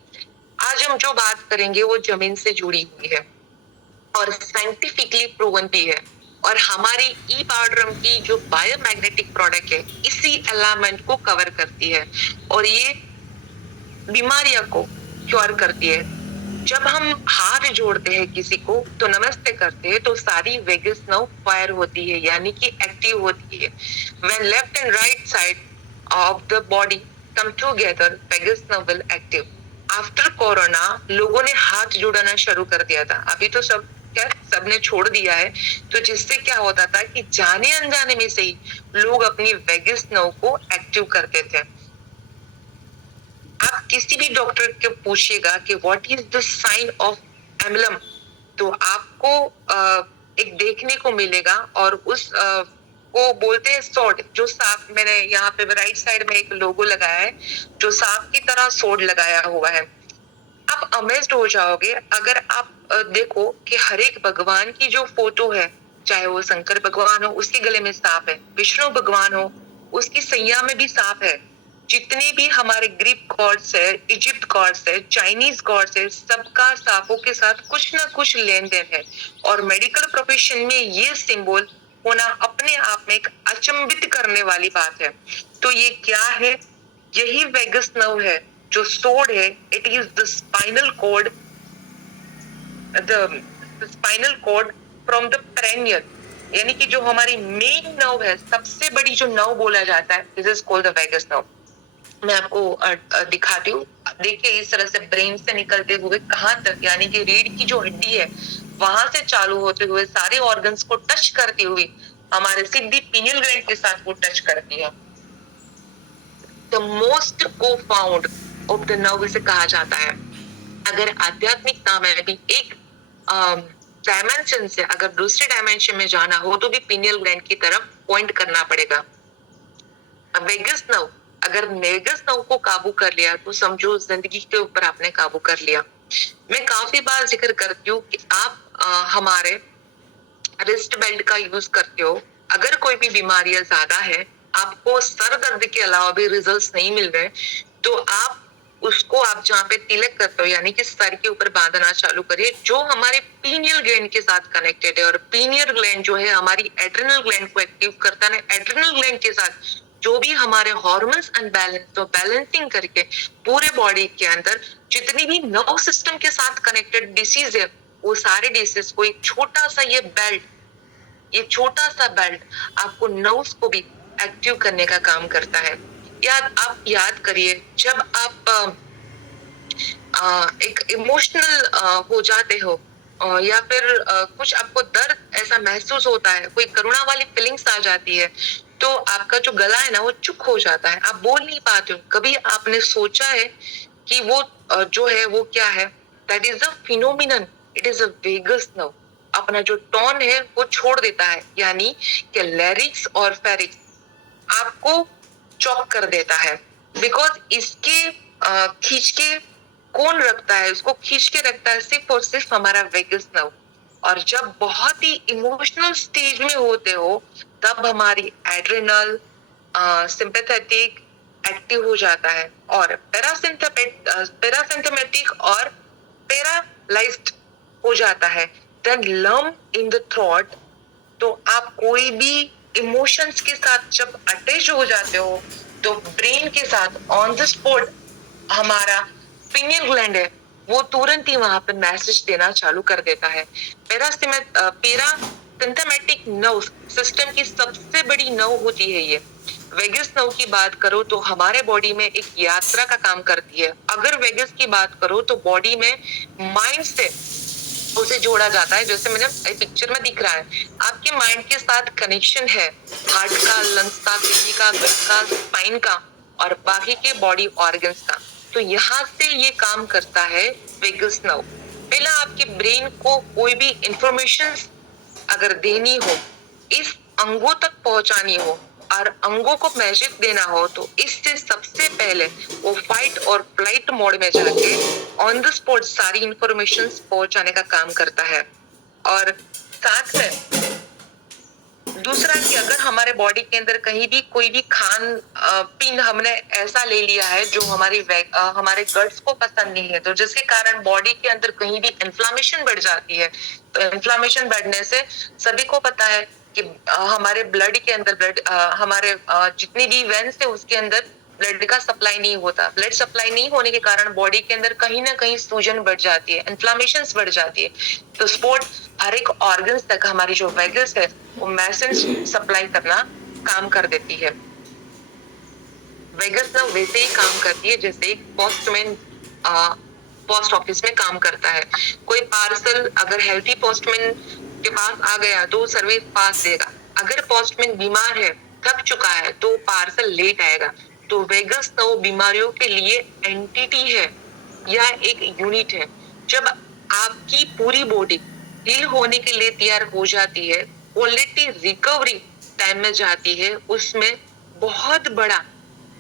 आज हम जो बात करेंगे वो जमीन से जुड़ी हुई है और साइंटिफिकली प्रूवन भी है, और हमारी ई पाउडरम की जो बायोमैग्नेटिक प्रोडक्ट है इसी एलिमेंट को कवर करती है, और ये बीमारियों को क्योर करती है। जब हम हाथ जोड़ते हैं किसी को तो नमस्ते करते हैं तो सारी वेगस नर्व फायर होती है, यानी कि एक्टिव होती है। When left and right side of the body come together, vagus nerve will active. After corona लोगों ने हाथ जोड़ना शुरू कर दिया था। अभी तो सबने छोड़ दिया है। तो जिससे क्या होता था कि जाने अनजाने में से ही लोग अपनी वेगस नर्व को एक्टिव करते थे। आप किसी भी डॉक्टर को पूछिएगा कि what is the sign of एमलम, तो आपको एक देखने को मिलेगा, और उस को बोलते हैं सोड, जो सांप। मैंने यहाँ पे राइट साइड में एक लोगो लगाया है जो सांप की तरह सोड लगाया हुआ है। आप अमेज्ड हो जाओगे अगर आप देखो कि हर एक भगवान की जो फोटो है, चाहे वो शंकर भगवान हो उसके गले में सांप है, विष्णु भगवान हो उसकी सैया में भी सांप है, जितने भी हमारे ग्रीक गॉड्स है, इजिप्ट गॉड्स है, चाइनीज गॉड्स है, सबका सांपों के साथ कुछ ना कुछ लेन देन है। और मेडिकल प्रोफेशन में ये सिंबल होना अपने आप में एक अचंभित करने वाली बात है। तो ये क्या है? यही वेगस नर्व है, जो सोड है। It is the spinal cord, the spinal cord from the perennial, यानी कि जो हमारी मेन नर्व है, सबसे बड़ी जो नर्व बोला जाता है, this is called the vagus nerve. मैं आपको दिखाती हूँ। देखिए इस तरह से ब्रेन से निकलते हुए कहाँ तक, यानी कि रीढ़ की जो हड्डी है वहां से चालू होते हुए सारे ऑर्गन्स को टच करती हुई हमारे सीधी पीनियल ग्लैंड के साथ वो टच करती है। The most profound of the nerve इसे कहा जाता है। अगर आध्यात्मिकता में भी एक डायमेंशन से अगर दूसरे डायमेंशन में जाना हो तो भी पीनियल ग्लैंड की तरफ पॉइंट करना पड़ेगा। वेगस नर्व, अगर वेगस नर्व को काबू कर लिया तो समझो जिंदगी के ऊपर आपने काबू कर लिया। मैं काफी बार जिक्र करती हूँ कि आप हमारे रिस्ट बेल्ट का यूज करते हो। अगर कोई भी बीमारियां ज्यादा है, आपको सर दर्द के अलावा भी रिजल्ट्स नहीं मिल रहे, तो आप उसको आप जहाँ पे तिलक करते हो यानी कि सर के ऊपर बांधना चालू करिए, जो हमारे पीनियल ग्लैंड के साथ कनेक्टेड है। और पीनियल ग्लैंड जो है हमारी एड्रिनल ग्लैंड को एक्टिव करता है। एड्रिनल ग्लैंड के साथ जो भी हमारे हार्मोन्स अनबैलेंस तो बैलेंसिंग करके पूरे बॉडी के अंदर जितनी भी नर्व सिस्टम के साथ कनेक्टेड डिसीज है, वो सारे डिसीज को एक छोटा सा ये छोटा सा बेल्ट आपको नर्व्स को भी एक्टिव करने का काम करता है। आप याद करिए, जब आप एक इमोशनल हो जाते हो या फिर कुछ आपको दर्द ऐसा महसूस होता है, कोई करुणा वाली फीलिंग्स आ जाती है, तो आपका जो गला है ना वो चुप हो जाता है, आप बोल नहीं पाते हो। कभी आपने सोचा है कि वो जो है वो क्या है? That is a phenomenon, it is a vagus nerve. अपना जो टोन है वो छोड़ देता है, यानी कि लैरिक्स और फेरिक्स आपको चौक कर देता है। बिकॉज इसके खींच के कौन रखता है? उसको खींच के रखता है सिर्फ और सिर्फ हमारा वेगस नर्व। और जब बहुत ही इमोशनल स्टेज में होते हो, तब हमारी एड्रिनल सिंपैथेटिक एक्टिव हो जाता है और पैरासिम्पैथेटिक और पैरालाइज्ड हो जाता है। Then lump in the throat. तो आप कोई भी इमोशंस के साथ जब अटैच हो जाते हो, तो ब्रेन के साथ ऑन द स्पॉट हमारा पिनियल ग्लैंड है वो तुरंत ही वहां पे मैसेज देना चालू कर देता है। पैरासिम्पैथेटिक नर्व सिस्टम की सबसे बड़ी नर्व होती है ये। वेगस नर्व की बात करो तो हमारे बॉडी में एक यात्रा का काम करती है। अगर वेगस की बात करो तो बॉडी में माइंड से उसे जोड़ा जाता है। जैसे मैंने पिक्चर में दिख रहा है, आपके माइंड के साथ कनेक्शन है हार्ट का, लंग्स का, किडनी का, गट का, स्पाइन का और बाकी के बॉडी ऑर्गन्स का। तो यहाँ से ये काम करता है वेगस नर्व। पहला आपके ब्रेन को कोई भी इंफॉर्मेशन अगर देनी हो, इस अंगों तक पहुंचानी हो और अंगों को मैसेज देना हो, तो इससे सबसे पहले वो फाइट और फ्लाइट मोड में जाके ऑन द स्पॉट सारी इंफॉर्मेशन पहुंचाने का काम करता है। और साथ में दूसरा कि अगर हमारे बॉडी के अंदर कहीं भी कोई भी खान पीन हमने ऐसा ले लिया है जो हमारे गट्स को पसंद नहीं है, तो जिसके कारण बॉडी के अंदर कहीं भी इन्फ्लामेशन बढ़ जाती है। तो इन्फ्लामेशन बढ़ने से सभी को पता है कि हमारे ब्लड के अंदर हमारे जितनी भी वेन्स है उसके अंदर ब्लड का सप्लाई नहीं होता। ब्लड सप्लाई नहीं होने के कारण बॉडी के अंदर कहीं ना कहीं सूजन बढ़ जाती है, इन्फ्लामेशन बढ़ जाती है। तो स्पोर्ट हर एक ऑर्गन्स तक हमारी जो वेगस है वो मैसेज सप्लाई करना काम कर देती है। वेगस ना वैसे ही काम करती है जैसे एक पोस्टमैन पोस्ट ऑफिस में काम करता है। कोई पार्सल अगर हेल्थी पोस्टमैन के पास आ गया तो सर्विस पास देगा। अगर पोस्टमैन बीमार है, थक चुका है, तो पार्सल लेट आएगा। तो वेगस नर्व बीमारियों के लिए एंटिटी है या एक यूनिट है। जब आपकी पूरी बॉडी हील होने के लिए तैयार हो जाती है, क्वालिटी रिकवरी टाइम में जाती है, उसमें बहुत बड़ा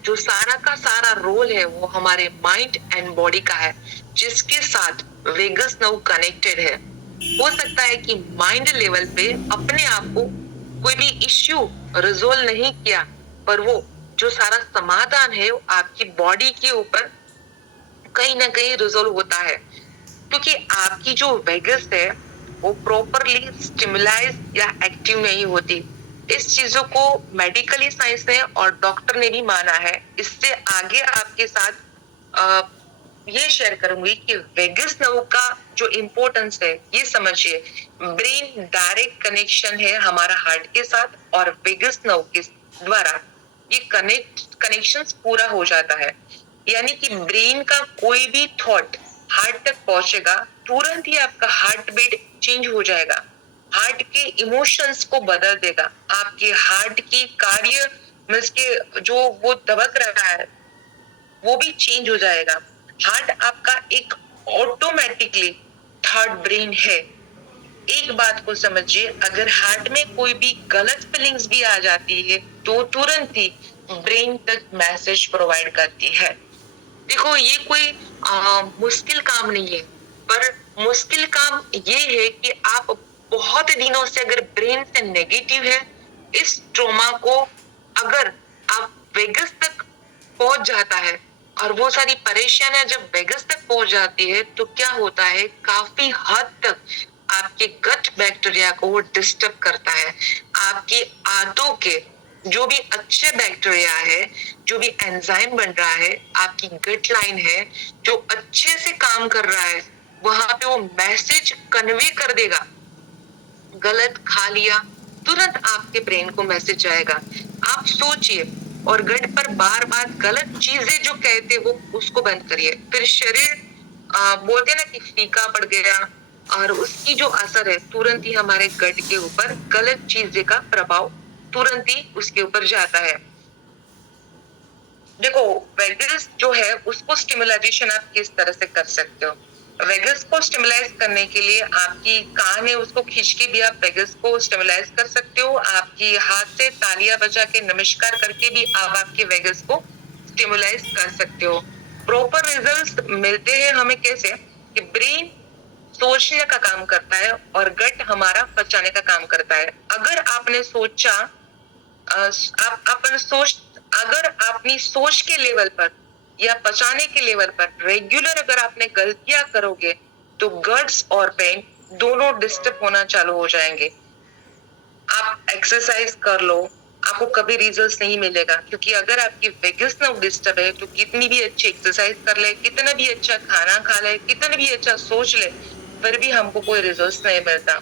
जो सारा का सारा रोल है वो हमारे माइंड एंड बॉडी का है, जिसके साथ वेगस नर्व कनेक्टेड है। हो सकता है कि माइंड लेवल पे अपने आप को कोई भी इश्यू रिजोल्व नहीं किया, पर वो जो सारा समाधान है वो आपकी बॉडी के ऊपर कहीं ना कहीं रिजोल्व होता है, क्योंकि आपकी जो वेगस है वो प्रॉपरली स्टिमुलाइज या एक्टिव नहीं होती। इस चीजों को मेडिकली साइंस ने और डॉक्टर ने भी माना है। इससे आगे आपके साथ ये शेयर करूंगी कि वेगस नर्व का जो इम्पोर्टेंस है ये समझिए। ब्रेन डायरेक्ट कनेक्शन है हमारा हार्ट के साथ और वेगस नर्व के द्वारा ये कनेक्शन पूरा हो जाता है। यानी कि ब्रेन का कोई भी थॉट हार्ट तक पहुंचेगा, तुरंत ही आपका हार्ट बीट चेंज हो जाएगा, हार्ट के इमोशंस को बदल देगा, आपके हार्ट की कार्य मींस के जो वो दबक रहा है वो भी चेंज हो जाएगा। हार्ट आपका एक ऑटोमेटिकली थर्ड ब्रेन है। एक बात को समझिए, अगर हार्ट में कोई भी गलत फीलिंग्स भी आ जाती है तो तुरंत ही ब्रेन तक मैसेज प्रोवाइड करती है। देखो ये कोई मुश्किल काम नहीं है, पर मुश्किल काम ये है कि आप बहुत दिनों से अगर ब्रेन से नेगेटिव है, इस ट्रॉमा को अगर आप वेगस तक पहुंच जाता है और वो सारी परेशानियां जब वेगस तक पहुंच जाती है तो क्या होता है, काफी हद तक आपके गट बैक्टीरिया को वो डिस्टर्ब करता है। आपकी आंतों के जो भी अच्छे बैक्टीरिया है, जो भी एंजाइम बन रहा है, आपकी गट लाइन है जो अच्छे से काम कर रहा है, वहां पे वो मैसेज कन्वे कर देगा। गलत खा लिया, तुरंत आपके ब्रेन को मैसेज जाएगा। आप सोचिए, और गट पर बार बार गलत चीजें जो कहते वो उसको बंद करिए, फिर शरीर बोलते हैं ना कि फीका पड़ गया, और उसकी जो असर है तुरंत ही हमारे गट के ऊपर गलत चीजें का प्रभाव तुरंत ही उसके ऊपर जाता है। देखो, वेगस जो है उसको स्टिमुलेशन आप किस तरह से कर सकते हो। वेगस को स्टिमुलाइज करने के लिए आपकी कान है उसको खींच के भी आप वेगस को स्टिमुलाइज कर सकते हो। आपकी हाथ से तालियां बजा के नमस्कार करके भी आप आपके वेगस को स्टिमुलाइज कर सकते हो। प्रॉपर रिजल्ट्स मिलते हैं हमें कैसे, कि ब्रेन सोचने का काम करता है और गट हमारा पचाने का काम करता है। अगर आपने सोचा, आपने सोच, अगर अपनी सोच के लेवल पर या पचाने के लेवल पर रेगुलर अगर आपने गलतियां करोगे तो गट्स और ब्रेन दोनों डिस्टर्ब होना चालू हो जाएंगे। आप एक्सरसाइज कर लो, आपको कभी रिजल्ट नहीं मिलेगा, क्योंकि अगर आपकी वेगस नर्व डिस्टर्ब है तो कितनी भी अच्छी एक्सरसाइज कर ले, कितना भी अच्छा खाना खा ले, कितना भी अच्छा सोच ले, फिर भी हमको कोई रिजल्ट नहीं मिलता।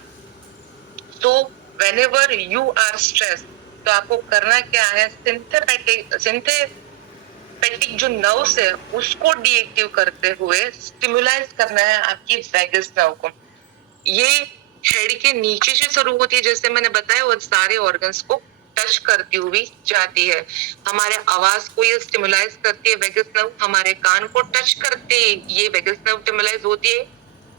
So whenever you are stressed, तो आपको करना क्या है, सिंथेटिक जो नर्व्स है उसको डीएक्टिव करते हुए स्टिमुलाइज करना है आपकी वेगस नर्व को। ये हेड के नीचे से शुरू होती है, जैसे मैंने बताया, और सारे ऑर्गन्स को टच करती हुई जाती है। हमारे आवाज को ये स्टिमुलाइज करती है वेगस नर्व, हमारे कान को टच करते ये वेगस नर्व स्टिमुलाइज होती है।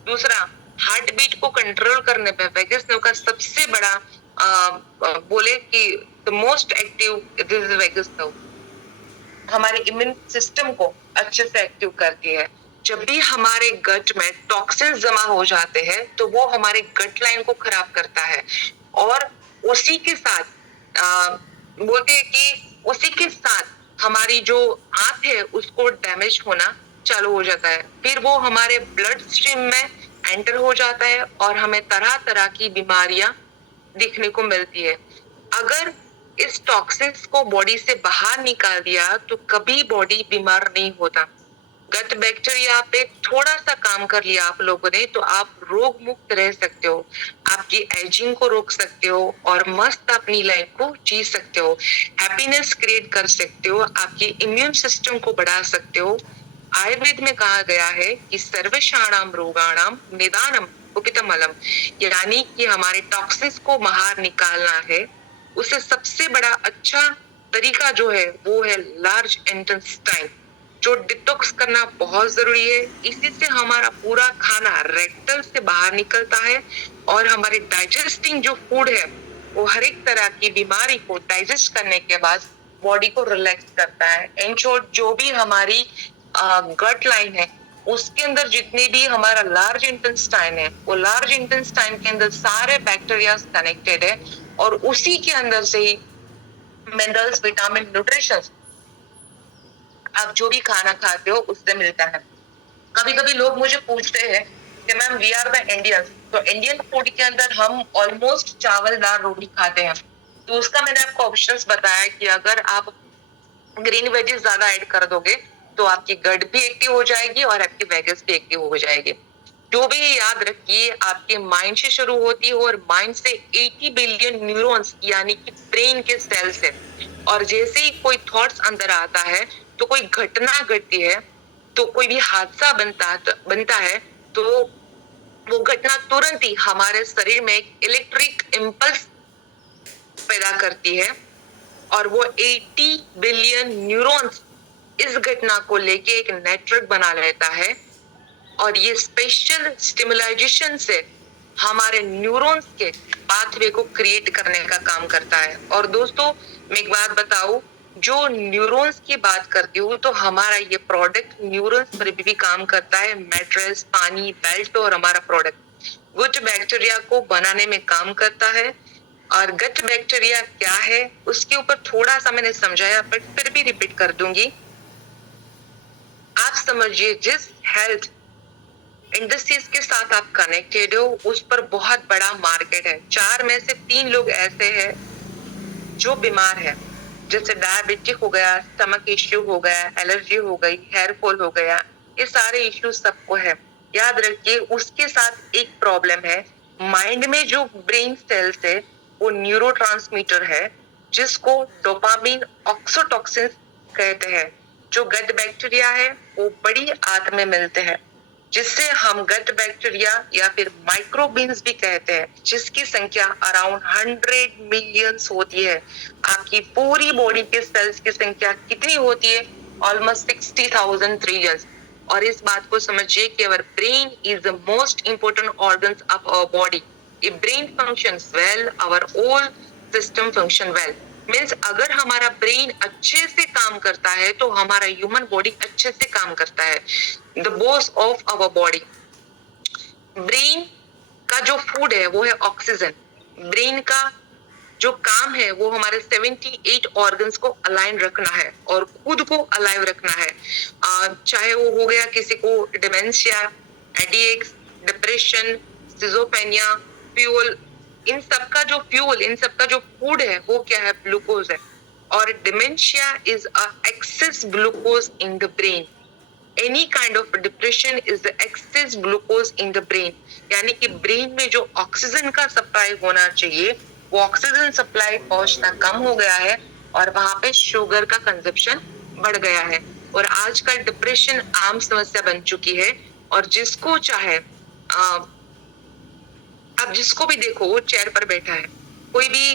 दूसरा, हार्ट बीट को कंट्रोल करने पे वेगस नर्व का सबसे बड़ा बोले कि the most active this is vagus nerve. हमारे इम्यून सिस्टम को अच्छे से एक्टिव करती है। जब भी हमारे गट में टॉक्सिन जमा हो जाते हैं तो वो हमारे गट लाइन को खराब करता है, और उसी के साथ बोलते हैं कि उसी के साथ हमारी जो आंत है उसको डैमेज होना चालू हो जाता है। फिर वो हमारे ब्लड स्ट्रीम में एंटर हो जाता है और हमें तरह तरह की बीमारियां दिखने को मिलती है। अगर इस टॉक्सिन्स को बॉडी से बाहर निकाल दिया तो कभी बॉडी बीमार नहीं होता। गट बैक्टीरिया पे थोड़ा सा काम कर लिया आप लोगों ने तो आप रोग मुक्त रह सकते हो, आपकी एजिंग को रोक सकते हो और मस्त अपनी लाइफ को जी सकते हो, हैप्पीनेस क्रिएट कर सकते हो, आपकी इम्यून सिस्टम को बढ़ा सकते हो। आयुर्वेद में कहा गया है कि सर्वशाणाम रोगाणाम निदानम कुपितमलम, यानी कि हमारे टॉक्सिन्स को बाहर निकालना है, उससे सबसे बड़ा अच्छा तरीका जो है वो है लार्ज इंटेस्टाइन, जो डिटॉक्स करना बहुत जरूरी है। इसी से हमारा पूरा खाना रेक्टल से बाहर निकलता है और हमारे डाइजेस्टिंग जो फूड है वो हर एक तरह की बीमारी को डाइजेस्ट करने के बाद बॉडी को रिलैक्स करता है। इन शॉर्ट, जो भी हमारी गट लाइन है उसके अंदर जितने भी हमारा लार्ज इंटेस्टाइन है, वो लार्ज इंटेस्टाइन के अंदर सारे बैक्टीरिया कनेक्टेड है और उसी के अंदर से ही मिनरल्स, विटामिन, न्यूट्रिशन आप जो भी खाना खाते हो उससे मिलता है। कभी कभी लोग मुझे पूछते हैं कि ma'am we are the Indians, तो इंडियन फूड के अंदर हम ऑलमोस्ट चावल दाल रोटी खाते हैं, तो उसका मैंने आपको ऑप्शंस बताया कि अगर आप ग्रीन वेजेस ज्यादा ऐड कर दोगे तो आपकी गट भी एक्टिव हो जाएगी और आपकी वेगस भी एक्टिव हो जाएगी। जो भी याद रखिए, आपके माइंड से शुरू होती है और माइंड से 80 बिलियन न्यूरॉन्स यानी कि ब्रेन के सेल्स है, और जैसे ही कोई थॉट्स अंदर आता है तो कोई घटना घटती है, तो कोई भी हादसा बनता है, तो वो घटना तुरंत ही हमारे शरीर में एक इलेक्ट्रिक इम्पल्स पैदा करती है और वो 80 बिलियन न्यूरॉन्स इस घटना को लेके एक नेटवर्क बना लेता है और ये स्पेशल स्टिमुलाइजेशन से हमारे न्यूरॉन्स के पाथवे को क्रिएट करने का काम करता है। और दोस्तों, मैं एक बात बताऊं, जो न्यूरॉन्स की बात करती हूँ तो हमारा ये प्रोडक्ट न्यूरॉन्स पर भी काम करता है। मैट्रेस, पानी, बेल्ट और हमारा प्रोडक्ट गुड बैक्टीरिया को बनाने में काम करता है। और गट बैक्टीरिया क्या है उसके ऊपर थोड़ा सा मैंने समझाया, बट फिर भी रिपीट कर दूंगी। आप समझिए जिस हेल्थ इंडस्ट्रीज के साथ आप कनेक्टेड हो उस पर बहुत बड़ा मार्केट है। 4 में से 3 लोग ऐसे हैं जो बीमार है, जैसे डायबिटिक हो गया, स्टमक इश्यू हो गया, एलर्जी हो गई, हेयर फॉल हो गया, ये सारे इश्यू सबको है। याद रखिए उसके साथ एक प्रॉब्लम है, माइंड में जो ब्रेन सेल्स है वो न्यूरोट्रांसमीटर है जिसको डोपामिन ऑक्सीटोसिन कहते हैं। जो गट बैक्टीरिया है वो बड़ी आंत में मिलते हैं जिससे हम गट बैक्टीरिया या फिर माइक्रोबीन्स भी कहते हैं, जिसकी संख्या अराउंड 100 मिलियंस होती है। आपकी पूरी बॉडी के सेल्स की संख्या कितनी होती है? Almost 60,000 trillions. और इस बात को समझिए कि our brain is the most important organ of our body. If brain functions well, our whole system function well. Means अगर हमारा ब्रेन अच्छे से काम करता है तो हमारा ह्यूमन बॉडी अच्छे से काम करता है। The boss of our body. Brain का जो फूड है वो है ऑक्सीजन। ब्रेन का जो काम है वो हमारे 78 ऑर्गन्स को अलाइन रखना है और खुद को अलाइव रखना है। चाहे वो हो गया किसी को डिमेंशिया, एडिक्स, डिप्रेशन, सिजोपेनिया, फ्यूल, इन सबका जो फूड है वो क्या है? ग्लूकोज है। और dementia is a access glucose in the brain. Any kind of depression is the access glucose in the brain. यानी कि ब्रेन में जो ऑक्सीजन का सप्लाई होना चाहिए वो ऑक्सीजन सप्लाई पहुंचना कम हो गया है और वहां पे शुगर का कंजप्शन बढ़ गया है। और आजकल डिप्रेशन आम समस्या बन चुकी है और जिसको चाहे अब जिसको भी देखो वो चेयर पर बैठा है। कोई भी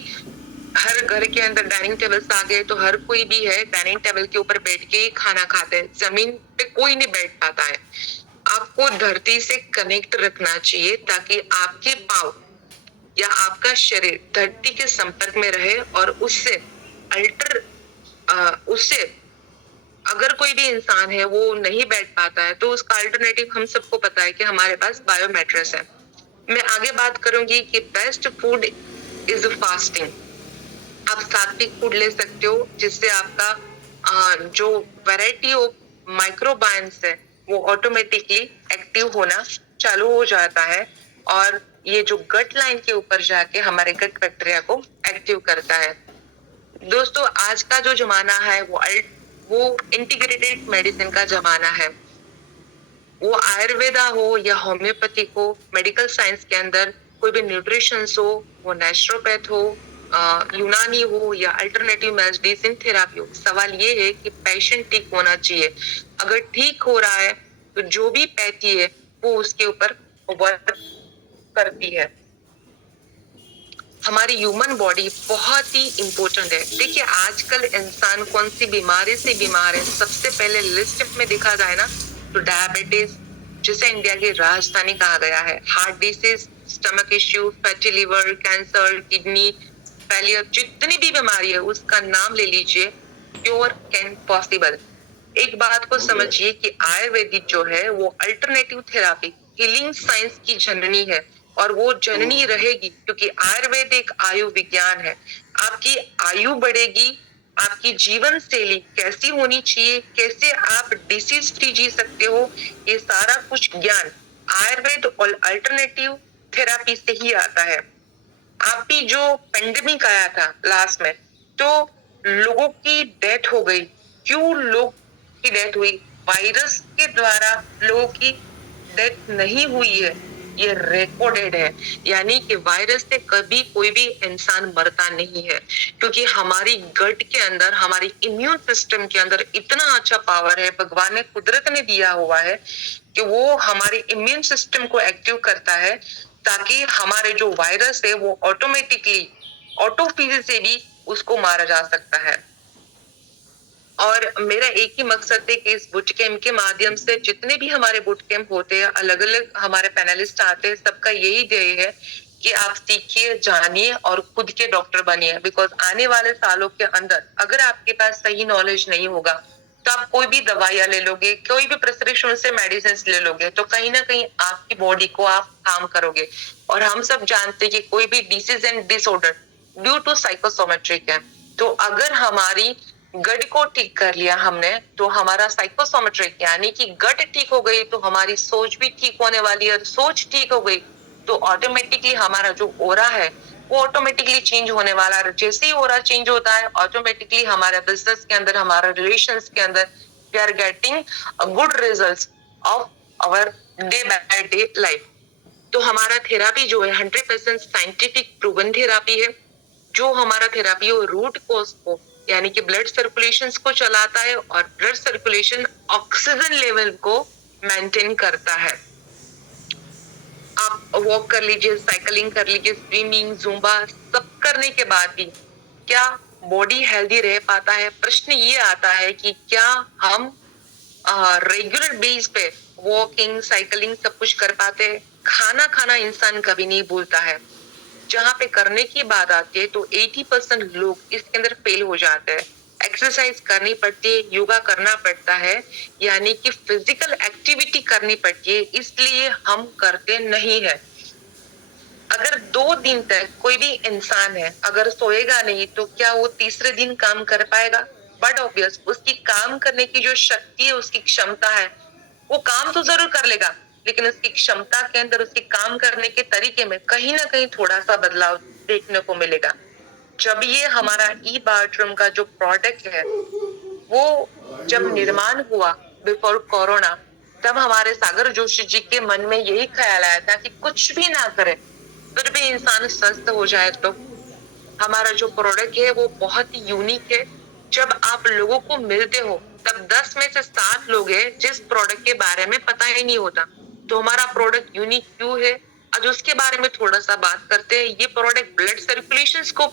हर घर के अंदर डाइनिंग टेबल्स आ गए तो हर कोई भी है डाइनिंग टेबल के ऊपर बैठ के खाना खाते हैं। जमीन पे कोई नहीं बैठ पाता है। आपको धरती से कनेक्ट रखना चाहिए ताकि आपके पाँव या आपका शरीर धरती के संपर्क में रहे और उससे अगर कोई भी इंसान है वो नहीं बैठ पाता है तो उसका अल्टरनेटिव हम सबको पता है कि हमारे पास बायो मैट्रेस है। मैं आगे बात करूंगी कि बेस्ट फूड इज फास्टिंग। आप सात्विक फूड ले सकते हो जिससे आपका जो वैरायटी ऑफ माइक्रोबायम्स है वो ऑटोमेटिकली एक्टिव होना चालू हो जाता है और ये जो गट लाइन के ऊपर जाके हमारे गट बैक्टीरिया को एक्टिव करता है। दोस्तों आज का जो जमाना है वो इंटीग्रेटेड मेडिसिन का जमाना है। वो आयुर्वेदा हो या होम्योपैथिक हो, मेडिकल साइंस के अंदर कोई भी न्यूट्रिशन हो, वो नेचुरोपैथ हो, यूनानी हो या अल्टरनेटिव मेडिसिन थेरापी हो, सवाल ये है कि पेशेंट ठीक होना चाहिए। अगर ठीक हो रहा है तो जो भी पैथी है वो उसके ऊपर वर्क करती है। हमारी ह्यूमन बॉडी बहुत ही इंपॉर्टेंट है। देखिए आजकल इंसान कौन सी बीमारी से बीमार है, सबसे पहले लिस्ट में देखा जाए ना तो डायबिटीज, जिसे इंडिया की राजधानी कहा गया है, heart disease, stomach issue, fatty liver, cancer, kidney failure, जितनी भी बीमारी है उसका नाम ले लीजिए, क्योर कैन पॉसिबल। एक बात को समझिए कि आयुर्वेदिक जो है वो अल्टरनेटिव थेरापी, हीलिंग साइंस की जननी है और वो जननी रहेगी क्योंकि आयुर्वेद एक आयु विज्ञान है। आपकी आयु बढ़ेगी, आपकी जीवन शैली कैसी होनी चाहिए, कैसे आप डिसीज फ्री जी सकते हो, ये सारा कुछ ज्ञान आयुर्वेद और अल्टरनेटिव थेरापी से ही आता है। अभी जो पेंडेमिक आया था लास्ट में तो लोगों की डेथ हो गई। क्यों लोग की डेथ हुई? वायरस के द्वारा लोगों की डेथ नहीं हुई है, ये रिकॉर्डेड है। यानी कि वायरस से कभी कोई भी इंसान मरता नहीं है क्योंकि हमारी गट के अंदर, हमारी इम्यून सिस्टम के अंदर इतना अच्छा पावर है, भगवान ने कुदरत ने दिया हुआ है कि वो हमारे इम्यून सिस्टम को एक्टिव करता है ताकि हमारे जो वायरस है वो ऑटोमेटिकली ऑटोफेज से भी उसको मारा जा सकता है। और मेरा एक ही मकसद है कि इस बुट कैम्प के माध्यम से जितने भी हमारे बुट कैम्प होते हैं, अलग अलग हमारे पैनलिस्ट आते हैं, सबका यही ध्येय है कि आप सीखिए, जानिए और खुद के डॉक्टर बनिए। बिकॉज आने वाले सालों के अंदर अगर आपके पास सही नॉलेज नहीं होगा तो आप कोई भी दवाइयां ले लोगे, कोई भी प्रिस्क्रिप्शन से मेडिसिन ले लोगे तो कहीं ना कहीं आपकी बॉडी को आप हार्म करोगे। और हम सब जानते हैं कि कोई भी disease and disorder due to psychosomatic है। तो अगर हमारी गट को ठीक कर लिया हमने तो हमारा साइकोसोमेट्रिक यानी कि गट ठीक हो गई तो हमारी सोच भी ठीक होने वाली है, और सोच ठीक हो गई तो ऑटोमेटिकली हमारा जो ओरा है वो ऑटोमेटिकली चेंज होने वाला है। जैसे ही ओरा चेंज होता है ऑटोमेटिकली हमारे बिजनेस के अंदर, हमारे रिलेशंस के अंदर we are getting good results of our day by day life. तो हमारा थेरापी जो है 100% साइंटिफिक प्रूवन थेरापी है। जो हमारा थेरापी है रूट कोज को यानी कि ब्लड सर्कुलेशन को चलाता है और ब्लड सर्कुलेशन ऑक्सीजन लेवल को मेंटेन करता है। आप वॉक कर लीजिए, साइकिलिंग कर लीजिए, स्विमिंग, जुम्बा सब करने के बाद भी क्या बॉडी हेल्दी रह पाता है? प्रश्न ये आता है कि क्या हम रेगुलर बेस पे वॉकिंग, साइकिलिंग सब कुछ कर पाते हैं? खाना खाना इंसान कभी नहीं भूलता है। जहाँ पे करने की बात आती है तो 80% लोग इसके अंदर फेल हो जाते हैं। एक्सरसाइज करनी पड़ती है, योगा करना पड़ता है, यानी कि फिजिकल एक्टिविटी करनी पड़ती है, इसलिए हम करते नहीं है। अगर 2 दिन तक कोई भी इंसान है अगर सोएगा नहीं तो क्या वो तीसरे दिन काम कर पाएगा? बट ऑब्वियस उसकी काम करने की जो शक्ति है, उसकी क्षमता है, वो काम तो जरूर कर लेगा, लेकिन उसकी क्षमता के अंदर, उसकी काम करने के तरीके में कहीं ना कहीं थोड़ा सा बदलाव देखने को मिलेगा। जब ये हमारा ई बाथरूम का जो प्रोडक्ट है वो जब निर्माण हुआ बिफोर कोरोना, तब हमारे सागर जोशी जी के मन में यही ख्याल आया था कि कुछ भी ना करे फिर भी इंसान स्वस्थ हो जाए। तो हमारा जो प्रोडक्ट है वो बहुत ही यूनिक है। जब आप लोगों को मिलते हो तब 10 में से 7 लोग हैं जिस प्रोडक्ट के बारे में पता ही नहीं होता। तो हमारा प्रोडक्ट यूनिक क्यों है, आज उसके बारे में थोड़ा सा बात करते हैं। ये प्रोडक्ट ब्लड सर्कुलेशन को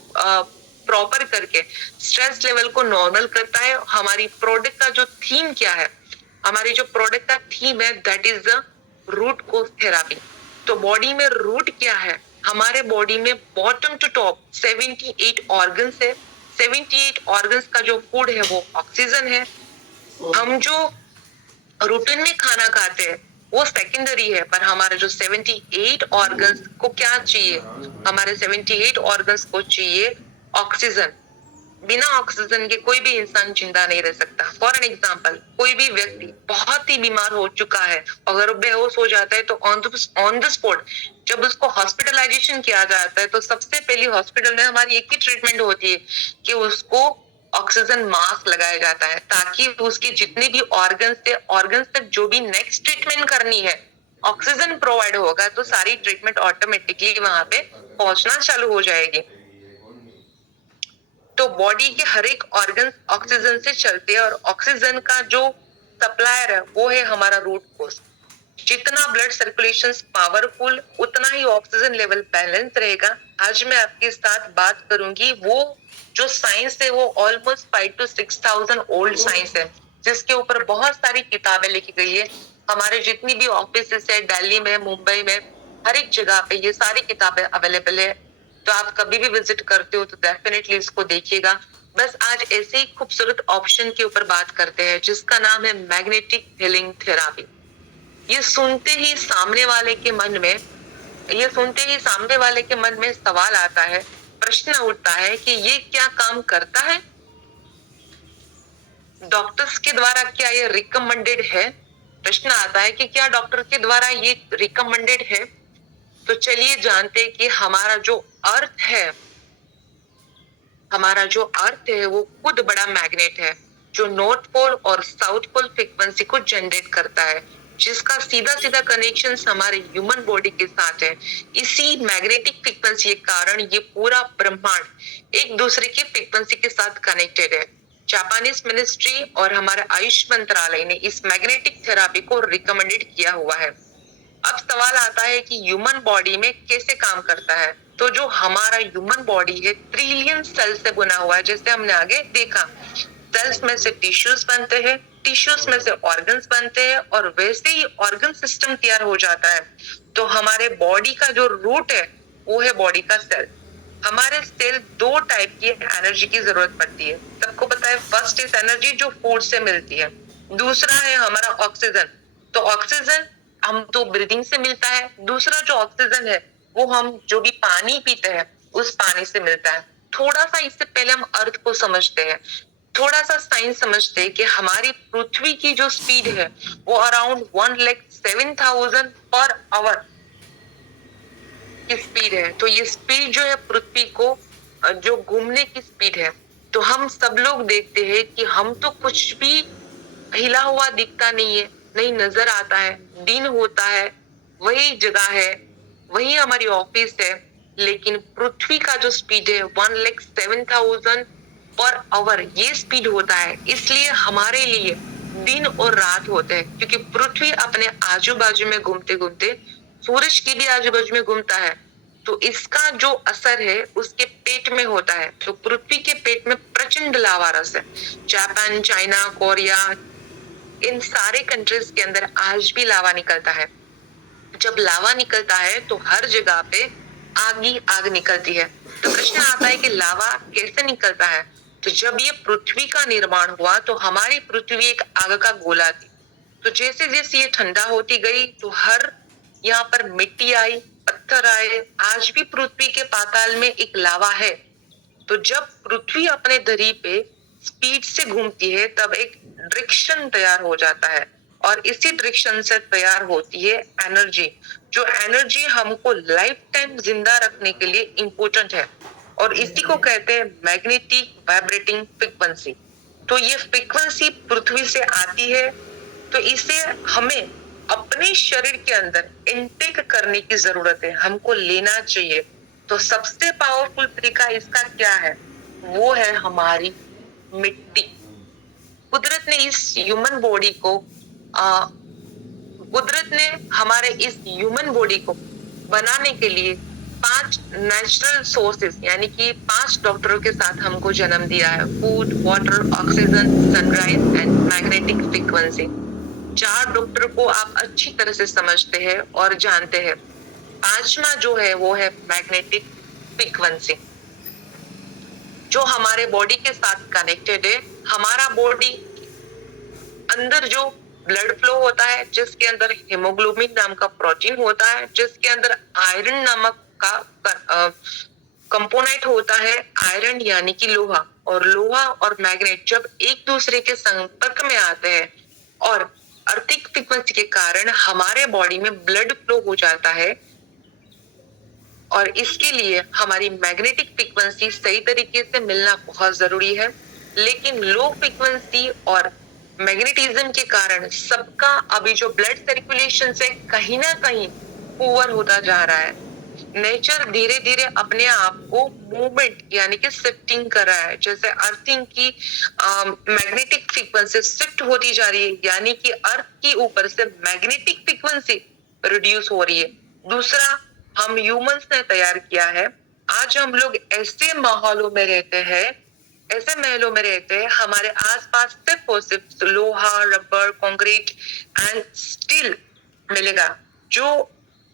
प्रॉपर करके स्ट्रेस लेवल को नॉर्मल करता है। हमारी प्रोडक्ट का जो थीम क्या है, हमारी जो प्रोडक्ट का थीम है that is the root cause therapy. तो बॉडी में रूट क्या है? हमारे बॉडी में बॉटम टू टॉप 78 ऑर्गन्स है। 78 ऑर्गन्स का जो फूड है वो ऑक्सीजन है। हम जो रूटीन में खाना खाते हैं वो सेकेंडरी है, पर हमारे जो 78 ऑर्गन्स को क्या चाहिए? हमारे 78 ऑर्गन्स को चाहिए ऑक्सीजन। बिना ऑक्सीजन के कोई भी इंसान जिंदा नहीं रह सकता। फॉर एन एग्जाम्पल, कोई भी व्यक्ति बहुत ही बीमार हो चुका है, अगर बेहोश हो जाता है तो ऑन द स्पॉट जब उसको हॉस्पिटलाइजेशन किया जाता है तो सबसे पहले हॉस्पिटल में हमारी एक ही ट्रीटमेंट होती है कि उसको ऑक्सीजन मास्क लगाया जाता है, ताकि उसके जितने भी ऑर्गन्स तक जो भी नेक्स्ट ट्रीटमेंट करनी है ऑक्सीजन प्रोवाइड होगा तो सारी ट्रीटमेंट ऑटोमेटिकली वहां पे पहुंचना चालू हो जाएगी। तो बॉडी के हर एक ऑर्गन ऑक्सीजन से चलते हैं और ऑक्सीजन का जो सप्लायर है वो है हमारा रूट कोज। जितना ब्लड सर्कुलेशन पावरफुल उतना ही ऑक्सीजन लेवल बैलेंस रहेगा। आज मैं आपके साथ बात करूंगी वो जो साइंस है वो ऑलमोस्ट 5 to 6,000 ओल्ड साइंस है, जिसके ऊपर बहुत सारी किताबें लिखी गई है। हमारे जितनी भी ऑफिस है दिल्ली में, मुंबई में, हर एक जगह पे ये सारी किताबें अवेलेबल है। तो आप कभी भी विजिट करते हो तो डेफिनेटली इसको देखिएगा। बस आज ऐसे ही खूबसूरत ऑप्शन के ऊपर बात करते हैं जिसका नाम है मैग्नेटिक हीलिंग थेरापी। ये सुनते ही सामने वाले के मन में सवाल आता है, प्रश्न उठता है कि ये क्या काम करता है? डॉक्टर्स के द्वारा क्या ये रिकमेंडेड है? प्रश्न आता है कि क्या डॉक्टर के द्वारा ये रिकमेंडेड है? तो चलिए जानते हैं कि हमारा जो अर्थ है वो खुद बड़ा मैग्नेट है जो नॉर्थ पोल और साउथ पोल फ्रीक्वेंसी को जनरेट करता है, जिसका सीधा सीधा कनेक्शन हमारे ह्यूमन बॉडी के साथ है। इसी मैग्नेटिक फ्रीक्वेंसी के कारण ये पूरा ब्रह्मांड एक दूसरे की फ्रीक्वेंसी के साथ कनेक्टेड है। जापानीज मिनिस्ट्री और हमारे आयुष मंत्रालय ने इस मैग्नेटिक थेरापी को रिकमेंडेड किया हुआ है। अब सवाल आता है कि ह्यूमन बॉडी में कैसे काम करता है? तो जो हमारा ह्यूमन बॉडी है ट्रिलियन सेल से बना हुआ है, जैसे हमने आगे देखा। सेल्स में से टिश्यूज बनते हैं, टिश्यूज में से ऑर्गन्स बनते हैं और वैसे ही ऑर्गन सिस्टम तैयार हो जाता है। तो हमारे बॉडी का जो रूट है वो है बॉडी का सेल। हमारे सेल 2 टाइप की एनर्जी की जरूरत पड़ती है, सबको पता है। फर्स्ट इज एनर्जी जो फूड से मिलती है, दूसरा है हमारा ऑक्सीजन। तो ऑक्सीजन हम तो ब्रीदिंग से मिलता है, दूसरा जो ऑक्सीजन है वो हम जो भी पानी पीते हैं उस पानी से मिलता है। थोड़ा सा इससे पहले हम अर्थ को समझते हैं। थोड़ा सा साइंस समझते हैं कि हमारी पृथ्वी की जो स्पीड है वो अराउंड 1,07,000 पर आवर की स्पीड है। तो ये स्पीड जो है पृथ्वी को जो घूमने की स्पीड है, तो हम सब लोग देखते हैं कि हम तो कुछ भी हिला हुआ दिखता नहीं है, नहीं नजर आता है। दिन होता है, वही जगह है, वही हमारी ऑफिस है, लेकिन पृथ्वी का जो स्पीड है 1,07,000 पर आवर ये स्पीड होता है। इसलिए हमारे लिए दिन और रात होते हैं, क्योंकि पृथ्वी अपने आजू बाजू में घूमते घूमते सूरज के भी आजू बाजू में घूमता है। तो इसका जो असर है उसके पेट में होता है। तो पृथ्वी के पेट में प्रचंड लावा रस है। जापान, चाइना, कोरिया, इन सारे कंट्रीज के अंदर आज भी लावा निकलता है। जब लावा निकलता है तो हर जगह पे आग ही आग निकलती है। तो प्रश्न आता है कि लावा कैसे निकलता है? तो जब ये पृथ्वी का निर्माण हुआ तो हमारी पृथ्वी एक आग का गोला थी। तो जैसे जैसे ये ठंडा होती गई तो हर यहाँ पर मिट्टी आई, पत्थर आए। आज भी पृथ्वी के पाताल में एक लावा है। तो जब पृथ्वी अपने धरी पे स्पीड से घूमती है तब एक फ्रिक्शन तैयार हो जाता है, और इसी फ्रिक्शन से तैयार होती है एनर्जी। जो एनर्जी हमको लाइफ टाइम जिंदा रखने के लिए इम्पोर्टेंट है, और इसी को कहते हैं मैग्नेटिक वाइब्रेटिंग फ्रीक्वेंसी। तो ये फ्रीक्वेंसी पृथ्वी से आती है, तो इसे हमें अपने शरीर के अंदर इनटेक करने की जरूरत है, हमको लेना चाहिए। तो सबसे पावरफुल तरीका इसका क्या है? वो है हमारी मिट्टी। कुदरत ने इस ह्यूमन बॉडी को कुदरत ने हमारे इस ह्यूमन बॉडी को बनाने के लिए 5 नेचुरल सोर्सेस यानी कि 5 डॉक्टरों के साथ हमको जन्म दिया है। Food, water, oxygen, sunrise and magnetic frequency. 4 doctor को आप अच्छी तरह से समझते हैं और जानते हैं। 5वां जो है वो है मैग्नेटिक फ्रीक्वेंसी, जो हमारे बॉडी के साथ कनेक्टेड है। हमारा बॉडी अंदर जो ब्लड फ्लो होता है, जिसके अंदर हीमोग्लोबिन नाम का प्रोटीन होता है, जिसके अंदर आयरन नामक का कंपोनेंट होता है। आयरन यानी कि लोहा, और लोहा और मैग्नेट जब एक दूसरे के संपर्क में आते हैं और अर्थिक फ्रीक्वेंसी के कारण हमारे बॉडी में ब्लड फ्लो हो जाता है, और इसके लिए हमारी मैग्नेटिक फ्रीक्वेंसी सही तरीके से मिलना बहुत जरूरी है। लेकिन लो फ्रीक्वेंसी और मैग्नेटिज्म के कारण सबका अभी जो ब्लड सर्कुलेशन से कहीं ना कहीं पुअर होता जा रहा है। नेचर धीरे धीरे अपने आप को मूवमेंट यानी कि शिफ्टिंग कर रहा है। जैसे अर्थिंग की मैग्नेटिक फ्रीक्वेंसी शिफ्ट होती जा रही है, यानी कि अर्थ की ऊपर से मैग्नेटिक फ्रीक्वेंसी रिड्यूस हो रही है। दूसरा, हम ह्यूमंस ने तैयार किया है। आज हम लोग ऐसे माहौलों में रहते हैं, ऐसे महलों में रहते हैं, हमारे आसपास सिर्फ और सिर्फ लोहा, रबर, कंक्रीट एंड स्टील मिलेगा, जो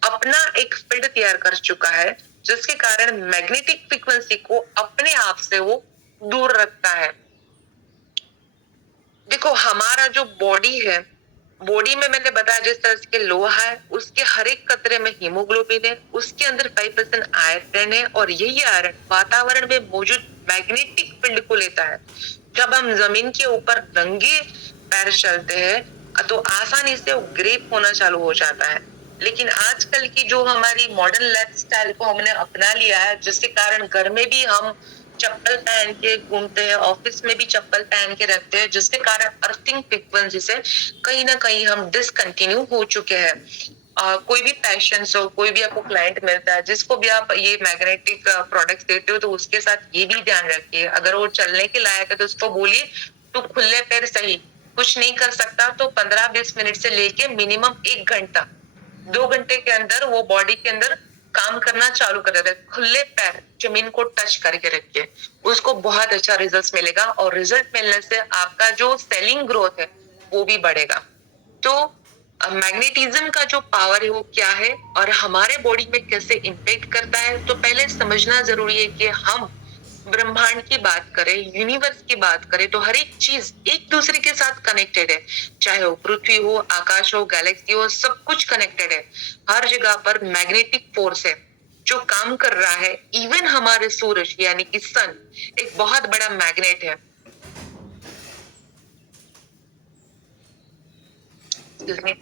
अपना एक फील्ड तैयार कर चुका है, जिसके कारण मैग्नेटिक फ्रीक्वेंसी को अपने आप से वो दूर रखता है। देखो, हमारा जो बॉडी है, बॉडी में मैंने बताया जिस तरह से लोहा है, उसके हर एक कतरे में हीमोग्लोबिन है, उसके अंदर 5% आयरन है, और यही आयरन वातावरण में मौजूद मैग्नेटिक फील्ड को लेता है। जब हम जमीन के ऊपर नंगे पैर चलते हैं तो आसानी से वो ग्रेप होना चालू हो जाता है। लेकिन आजकल की जो हमारी मॉडर्न लाइफस्टाइल को हमने अपना लिया है, जिसके कारण घर में भी हम चप्पल पहन के घूमते हैं, ऑफिस में भी चप्पल पहन के रखते हैं, जिसके कारण अर्थिंग फ्रीक्वेंसी से कहीं ना कहीं हम डिसकंटिन्यू हो चुके हैं। कोई भी पेशेंट्स हो, कोई भी आपको क्लाइंट मिलता है, जिसको भी आप ये मैग्नेटिक प्रोडक्ट्स देते हो, तो उसके साथ ये भी ध्यान रखिए, अगर वो चलने के लायक है तो उसको बोलिए तू खुले पैर सही, कुछ नहीं कर सकता तो 15-20 मिनट से लेके मिनिमम 1 घंटा, 2 घंटे के अंदर वो बॉडी के अंदर काम करना चालू कर देता है। खुले पैर जमीन को टच करके रखिए, उसको बहुत अच्छा रिजल्ट मिलेगा, और रिजल्ट मिलने से आपका जो सेलिंग ग्रोथ है वो भी बढ़ेगा। तो मैग्नेटिज्म का जो पावर है वो क्या है और हमारे बॉडी में कैसे इम्पैक्ट करता है, तो पहले समझना जरूरी है कि हम ब्रह्मांड की बात करें, यूनिवर्स की बात करें, तो हर एक चीज एक दूसरे के साथ कनेक्टेड है। चाहे वो पृथ्वी हो, आकाश हो, गैलेक्सी हो, सब कुछ कनेक्टेड है। हर जगह पर मैग्नेटिक फोर्स है जो काम कर रहा है। इवन हमारे सूरज यानी कि सन एक बहुत बड़ा मैग्नेट है। Excuse me.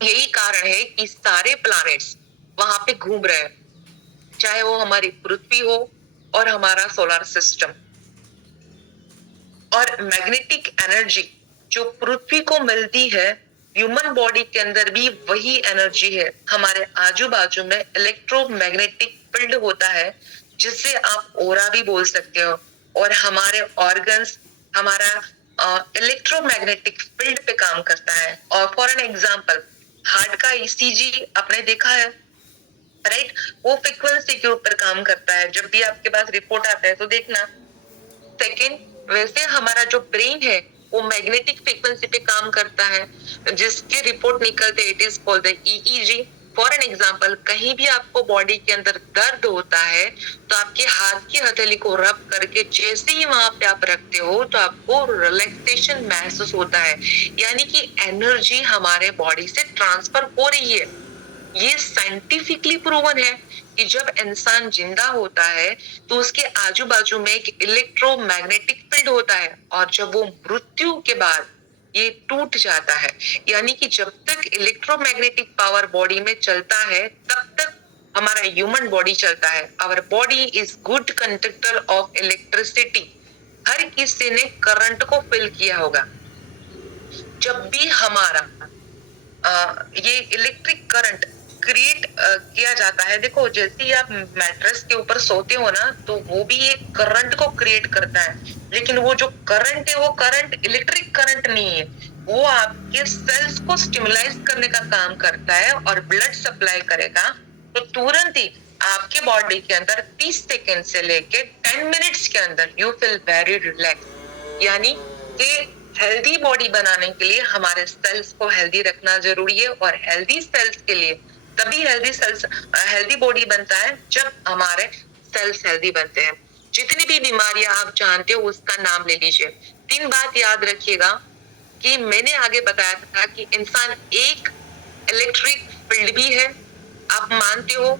यही कारण है कि सारे प्लैनेट्स वहां पे घूम रहे हैं, चाहे वो हमारी पृथ्वी हो और हमारा सोलर सिस्टम। और मैग्नेटिक एनर्जी जो पृथ्वी को मिलती है, ह्यूमन बॉडी के अंदर भी वही एनर्जी है। हमारे आजू बाजू में इलेक्ट्रोमैग्नेटिक फील्ड होता है, जिससे आप ओरा भी बोल सकते हो। और हमारे ऑर्गन्स हमारा इलेक्ट्रोमैग्नेटिक फील्ड पे काम करता है। और फॉर एन एग्जांपल, हार्ट का ईसीजी आपने देखा है, राइट? वो फ्रीक्वेंसी के ऊपर काम करता है। जब भी आपके पास रिपोर्ट आता है तो देखना। सेकेंड, वैसे हमारा जो ब्रेन है वो मैग्नेटिक फ्रीक्वेंसी पे काम करता है, जिसके रिपोर्ट निकलते it is called the EEG. For an example, कहीं भी आपको बॉडी के अंदर दर्द होता है तो आपके हाथ की हथेली को रब करके जैसे ही वहां पे आप रखते हो तो आपको रिलैक्सेशन महसूस होता है, यानी कि एनर्जी हमारे बॉडी से ट्रांसफर हो रही है। ये साइंटिफिकली प्रूवन है कि जब इंसान जिंदा होता है तो उसके आजू बाजू में एक इलेक्ट्रोमैग्नेटिक फील्ड होता है, और जब वो मृत्यु के बाद ये टूट जाता है। यानी कि जब तक इलेक्ट्रोमैग्नेटिक पावर बॉडी में चलता है तब तक हमारा ह्यूमन बॉडी चलता है। Our body is good conductor of electricity. हर किसी ने करंट को फील किया होगा। जब भी हमारा ये इलेक्ट्रिक करंट क्रिएट किया जाता है, देखो जैसे ही आप मैट्रेस के ऊपर सोते हो ना, तो वो भी एक करंट को क्रिएट करता है। लेकिन वो जो करंट है वो करंट इलेक्ट्रिक करंट नहीं है, वो आपके सेल्स को स्टिमुलाइज करने का काम करता है और ब्लड सप्लाई करेगा। तो तुरंत ही आपके बॉडी के अंदर 30 सेकेंड से लेके 10 मिनट्स के अंदर यू फील वेरी रिलैक्स। यानी कि हेल्दी बॉडी बनाने के लिए हमारे सेल्स को हेल्दी रखना जरूरी है, और हेल्दी सेल्स के लिए तभी हेल्दी बॉडी बनता है जब हमारे सेल्स हेल्दी बनते हैं। जितनी भी बीमारियां आप जानते हो उसका नाम ले लीजिए। 3 बात याद रखिएगा कि मैंने आगे बताया था कि इंसान एक इलेक्ट्रिक फील्ड भी है। आप मानते हो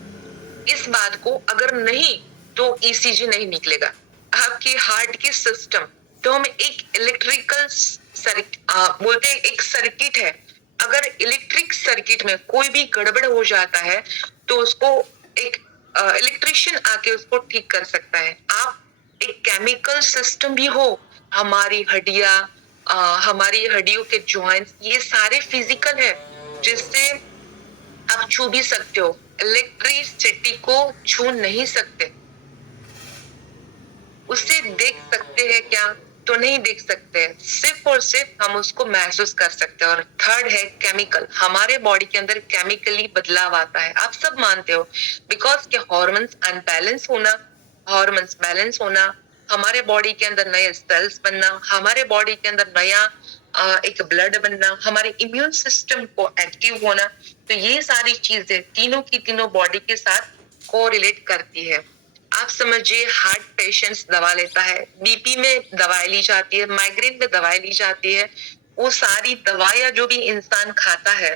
इस बात को? अगर नहीं तो ईसीजी नहीं निकलेगा। आपकी हार्ट की सिस्टम तो हम एक इलेक्ट्रिकल बोलते हैं, एक सर्किट है। अगर इलेक्ट्रिक सर्किट में कोई भी गड़बड़ हो जाता है तो उसको एक इलेक्ट्रिशियन आके उसको ठीक कर सकता है। आप एक केमिकल सिस्टम भी हो, हमारी हड्डियां, हमारी हड्डियों के जॉइंट्स, ये सारे फिजिकल है, जिससे आप छू भी सकते हो। इलेक्ट्रिसिटी को छू नहीं सकते। उसे देख सकते हैं क्या? तो नहीं देख सकते हैं, सिर्फ और सिर्फ हम उसको महसूस कर सकते हैं। और थर्ड है केमिकल। हमारे बॉडी के अंदर केमिकली बदलाव आता है, आप सब मानते हो, बिकॉज के हार्मोन्स अनबैलेंस होना, हार्मोन्स बैलेंस होना, हमारे बॉडी के अंदर नए सेल्स बनना, हमारे बॉडी के अंदर नया एक ब्लड बनना, हमारे इम्यून सिस्टम को एक्टिव होना। तो ये सारी चीजें तीनों की तीनों बॉडी के साथ कोरिलेट करती है। आप समझिए, हार्ट पेशेंट्स दवा लेता है, बीपी में दवाई ली जाती है, माइग्रेन में दवाई ली जाती है। वो सारी दवाइयां जो भी इंसान खाता है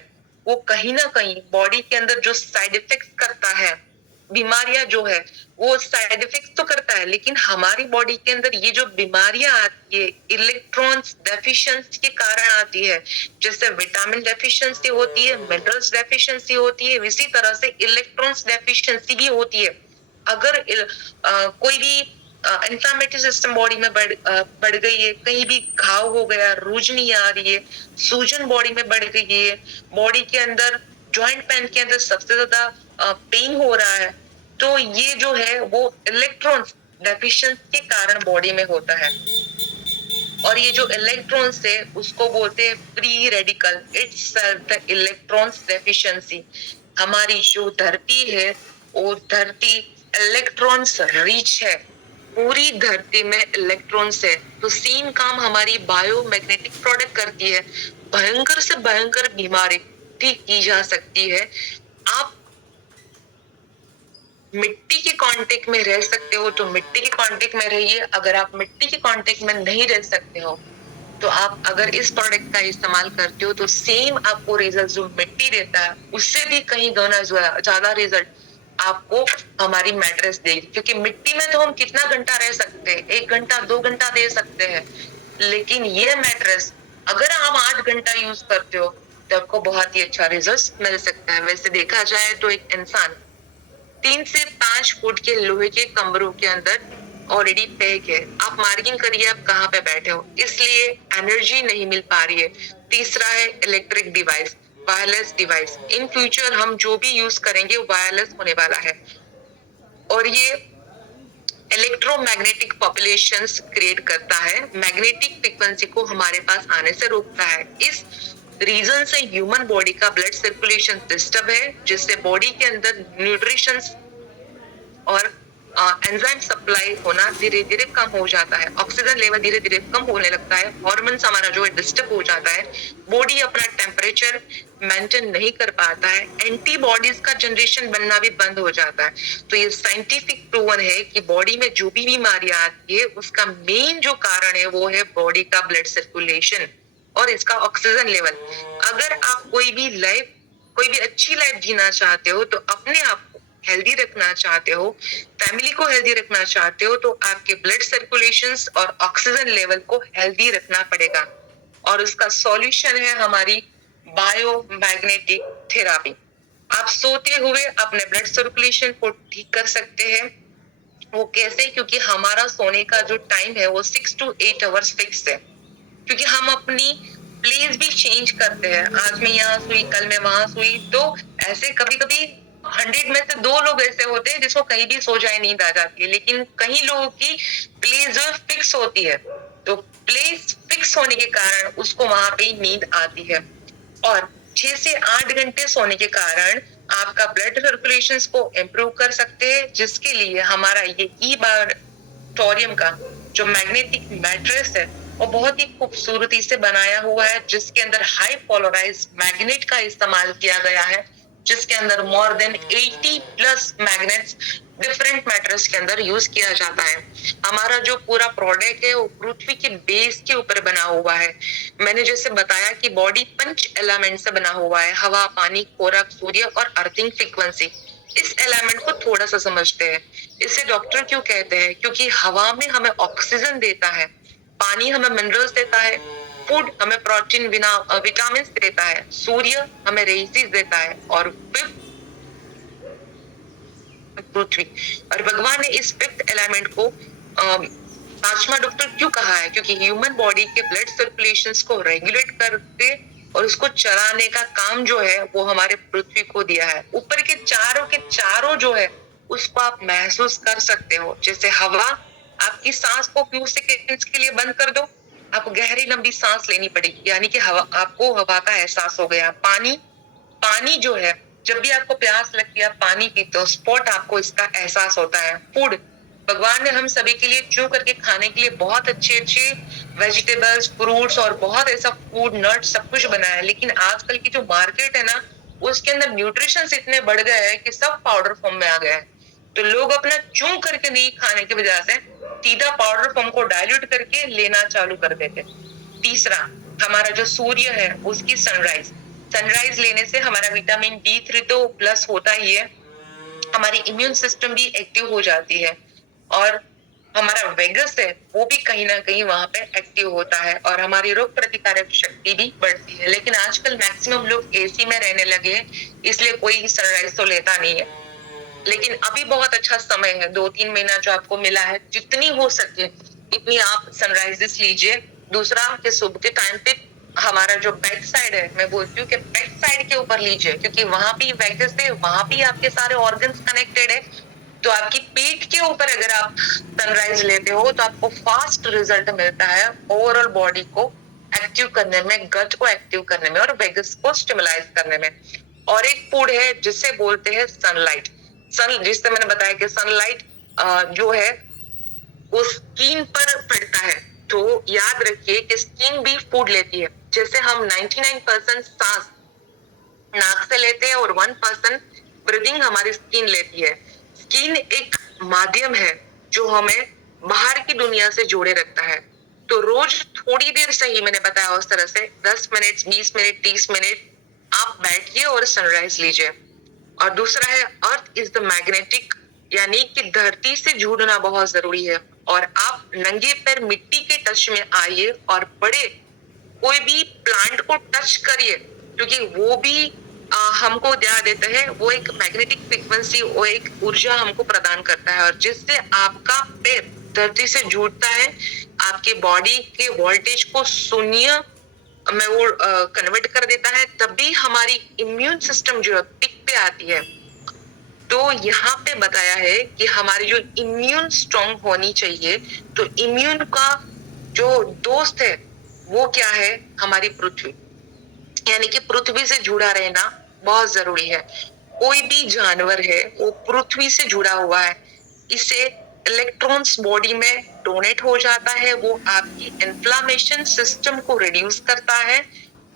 वो कहीं ना कहीं बॉडी के अंदर जो साइड इफेक्ट करता है, बीमारियां जो है वो साइड इफेक्ट तो करता है, लेकिन हमारी बॉडी के अंदर ये जो बीमारियां आती है इलेक्ट्रॉन्स डेफिशिएंसी के कारण आती है। जैसे विटामिन डेफिशिएंसी होती है, मिनरल्स डेफिशिएंसी होती है, इसी तरह से इलेक्ट्रॉन्स डेफिशिएंसी भी होती है। अगर कोई भी इंफ्लेमेटरी सिस्टम बॉडी में बढ़ गई है, कहीं भी घाव हो गया, रूजनी आ रही है, सूजन बॉडी में बढ़ गई है, बॉडी के अंदर जॉइंट पेन के अंदर सबसे ज्यादा पेन हो रहा है, तो ये जो है वो इलेक्ट्रॉन्स डेफिशिएंसी के कारण बॉडी में होता है। और ये जो इलेक्ट्रॉन्स है उसको बोलते हैं free radical, it's the electrons deficiency. हमारी जो धरती है वो धरती इलेक्ट्रॉन्स रिच है, पूरी धरती में इलेक्ट्रॉन्स है। तो सेम काम हमारी बायोमैग्नेटिक प्रोडक्ट करती है। भयंकर से भयंकर बीमारी ठीक की जा सकती है। आप मिट्टी के कांटेक्ट में रह सकते हो तो मिट्टी के कांटेक्ट में रहिए। अगर आप मिट्टी के कांटेक्ट में नहीं रह सकते हो तो आप अगर इस प्रोडक्ट का इस्तेमाल करते हो तो सेम आपको रिजल्ट जो मिट्टी देता है उससे भी कहीं गुना ज्यादा रिजल्ट आपको हमारी मैट्रेस देगी। क्योंकि मिट्टी में तो हम कितना घंटा रह सकते हैं, 1 घंटा 2 घंटा दे सकते हैं, लेकिन ये मैट्रेस अगर हम 8 घंटा यूज करते हो तो 8 घंटा यूज करते हो, लेकिन ये मैट्रेस अगर हम 1 घंटा 2 घंटा दे सकते हैं, लेकिन ये मैट्रेस अगर हम 8 घंटा यूज करते हो तो 8 घंटा यूज करते हो, लेकिन ये मैट्रेस अगर हम 8 घंटा यूज करते हो तो आपको बहुत ही अच्छा रिजल्ट मिल सकता है। वैसे देखा जाए तो एक इंसान 3 से 5 फुट के लोहे के कमरों के अंदर ऑलरेडी पैक है। आप मार्किंग करिए आप कहाँ पे बैठे हो, इसलिए एनर्जी नहीं मिल पा रही है। तीसरा है electric device, wireless device. In future हम जो भी यूज करेंगे वायरलेस होने वाला है और ये इलेक्ट्रोमैग्नेटिक पॉपुलेशंस क्रिएट करता है, मैग्नेटिक फ्रीक्वेंसी को हमारे पास आने से रोकता है। इस रीजन से ह्यूमन बॉडी का ब्लड सर्कुलेशन डिस्टर्ब है, जिससे बॉडी के अंदर न्यूट्रिशन और एंजाइम सप्लाई होना धीरे धीरे कम हो जाता है, ऑक्सीजन लेवल धीरे धीरे कम होने लगता है, हार्मोन्स हमारा जो है डिस्टर्ब हो जाता है, बॉडी अपना टेम्परेचर मेंटेन नहीं कर पाता है, एंटीबॉडीज का जनरेशन बनना भी बंद हो जाता है। तो ये साइंटिफिक प्रूवन है कि बॉडी में जो भी बीमारियां आती है उसका मेन जो कारण है वो है बॉडी का ब्लड सर्कुलेशन और इसका ऑक्सीजन लेवल। अगर आप कोई भी अच्छी लाइफ जीना चाहते हो, तो अपने आप को हेल्दी रखना चाहते हो, फैमिली को हेल्दी रखना चाहते हो, तो आपके ब्लड सर्कुलेशंस और ऑक्सीजन लेवल को हेल्दी रखना पड़ेगा और उसका सॉल्यूशन है हमारी बायोमैग्नेटिक थेरापी। आप सोते हुए अपने ब्लड सर्कुलेशन को ठीक कर सकते हैं। वो कैसे? क्योंकि हमारा सोने का जो टाइम है वो 6 to 8 आवर्स फिक्स है, क्योंकि हम अपनी प्लेस भी चेंज करते हैं। आज मैं यहाँ सोई, कल मैं वहां सोई, तो ऐसे कभी कभी 100 में से 2 लोग ऐसे होते हैं जिसको कहीं भी सो जाए नींद आ जाती है, लेकिन कई लोगों की प्लेस जो फिक्स होती है, तो प्लेस फिक्स होने के कारण उसको वहां पे नींद आती है। और 6 से 8 घंटे सोने के कारण आपका ब्लड सर्कुलेशन को इम्प्रूव कर सकते हैं, जिसके लिए हमारा ये ई-बायोटोरियम का जो मैग्नेटिक मैट्रेस है वो बहुत ही खूबसूरती से बनाया हुआ है, जिसके अंदर हाई पोलराइज मैग्नेट का इस्तेमाल किया गया है, जिसके अंदर more than 80 plus magnets different matters के अंदर यूज किया जाता है। हमारा जो पूरा प्रोडक्ट है वो पृथ्वी के बेस के ऊपर बना हुआ है। मैंने जैसे बताया कि बॉडी 5 एलिमेंट से बना हुआ है, हवा, पानी, खोराक, सूर्य और अर्थिंग फ्रीक्वेंसी। इस एलिमेंट को थोड़ा सा समझते हैं। इसे डॉक्टर क्यों कहते हैं? क्योंकि हवा में हमें ऑक्सीजन देता है, पानी हमें मिनरल्स देता है, फूड हमें प्रोटीन विटामिन देता है, सूर्य हमें रेसिस देता है और पृथ्वी। और भगवान ने इस फिफ्थ एलिमेंट को पांचवा डॉक्टर क्यों कहा है? क्योंकि ह्यूमन बॉडी के ब्लड सर्कुलेशन को रेगुलेट करके और उसको चलाने का काम जो है वो हमारे पृथ्वी को दिया है। ऊपर के चारों जो है उसको आप महसूस कर सकते हो। जैसे हवा, आपकी सांस को फ्यू सेकेंड्स के लिए बंद कर दो, आपको गहरी लंबी सांस लेनी पड़ेगी, यानी कि आपको हवा का एहसास हो गया। पानी जो है, जब भी आपको प्यास लगती है पानी पीते हो, स्पॉट आपको इसका एहसास होता है। फूड, भगवान ने हम सभी के लिए चू करके खाने के लिए बहुत अच्छे वेजिटेबल्स, फ्रूट्स और बहुत ऐसा फूड, नट सब कुछ बनाया है, लेकिन आजकल की जो मार्केट है ना, उसके अंदर न्यूट्रिशन इतने बढ़ गए हैं कि सब पाउडर फॉर्म में आ गया है। तो लोग अपना चू करके नहीं खाने की वजह से सीधा पाउडर फॉर्म को डाइल्यूट करके लेना चालू कर देते। तीसरा, हमारा जो सूर्य है उसकी सनराइज लेने से हमारा विटामिन D3 तो प्लस होता ही है, हमारी इम्यून सिस्टम भी एक्टिव हो जाती है और हमारा वेगस है वो भी कहीं ना कहीं वहां पे एक्टिव होता है और हमारी रोग प्रतिकारक शक्ति भी बढ़ती है। लेकिन आजकल मैक्सिमम लोग एसी में रहने लगे हैं, इसलिए कोई सनराइज तो लेता नहीं है। लेकिन अभी बहुत अच्छा समय है, 2-3 महीना जो आपको मिला है, जितनी हो सके इतनी आप सनराइजेस लीजिए। दूसरा कि सुबह के टाइम पे हमारा जो बैक साइड है, मैं बोलती हूँ कि बैक साइड के ऊपर लीजिए, क्योंकि वहां भी वेगस है, वहां भी आपके सारे ऑर्गन्स कनेक्टेड है। तो आपकी पीठ के ऊपर अगर आप सनराइज लेते हो तो आपको फास्ट रिजल्ट मिलता है ओवरऑल बॉडी को एक्टिव करने में, गट को एक्टिव करने में और वेगस को स्टिमुलाइज करने में। और एक फूड है जिसे बोलते हैं सनलाइट। जिससे मैंने बताया कि सनलाइट जो है वो स्किन पर पड़ता है, तो याद रखिए कि स्किन भी फूड लेती है। जैसे हम 99% सांस नाक से लेते हैं और 1% ब्रीदिंग हमारी स्किन लेती है। स्किन एक माध्यम है जो हमें बाहर की दुनिया से जोड़े रखता है। तो रोज थोड़ी देर से ही, मैंने बताया उस तरह से 10 मिनट, 20 मिनट, 30 मिनट आप बैठिए और सनराइज लीजिए। और दूसरा है अर्थ इज द मैग्नेटिक, यानी कि धरती से जुड़ना बहुत जरूरी है। और आप नंगे पैर मिट्टी के टच में आइए और बड़े कोई भी प्लांट को टच करिए, क्योंकि वो भी हमको क्या देता है, वो एक मैग्नेटिक फ्रीक्वेंसी, वो एक ऊर्जा हमको प्रदान करता है, और जिससे आपका पैर धरती से जुड़ता है, आपके बॉडी के वोल्टेज को शून्य में वो कन्वर्ट कर देता है, तभी हमारी इम्यून सिस्टम जो है पिक पे आती है। तो यहाँ पे बताया है कि हमारी जो इम्यून स्ट्रॉन्ग होनी चाहिए, तो इम्यून का जो दोस्त है वो क्या है, हमारी पृथ्वी, यानी कि पृथ्वी से जुड़ा रहना बहुत जरूरी है। कोई भी जानवर है वो पृथ्वी से जुड़ा हुआ है, इससे इलेक्ट्रॉन्स बॉडी में डोनेट हो जाता है, वो आपकी इन्फ्लामेशन सिस्टम को रिड्यूस करता है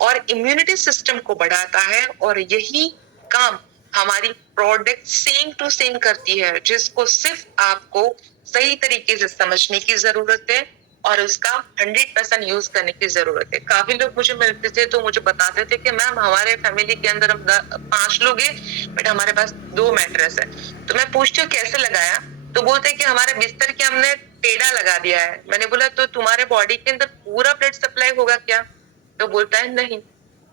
और इम्यूनिटी सिस्टम को बढ़ाता है, और यही काम हमारी प्रोडक्ट सेम टू सेम करती है, जिसको सिर्फ आपको सही तरीके से समझने की जरूरत है और उसका 100% यूज करने की जरूरत है। काफी लोग मुझे मिलते थे तो मुझे बताते थे कि मैम हमारे फैमिली के अंदर हम 5 लोग हैं, बट हमारे पास 2 मैट्रेस है। तो मैं पूछती हूँ कैसे लगाया, तो बोलते हैं कि हमारे बिस्तर के हमने टेढ़ा लगा दिया है। मैंने बोला तो तुम्हारे बॉडी के अंदर पूरा ब्लड सप्लाई होगा क्या? तो बोलता है नहीं।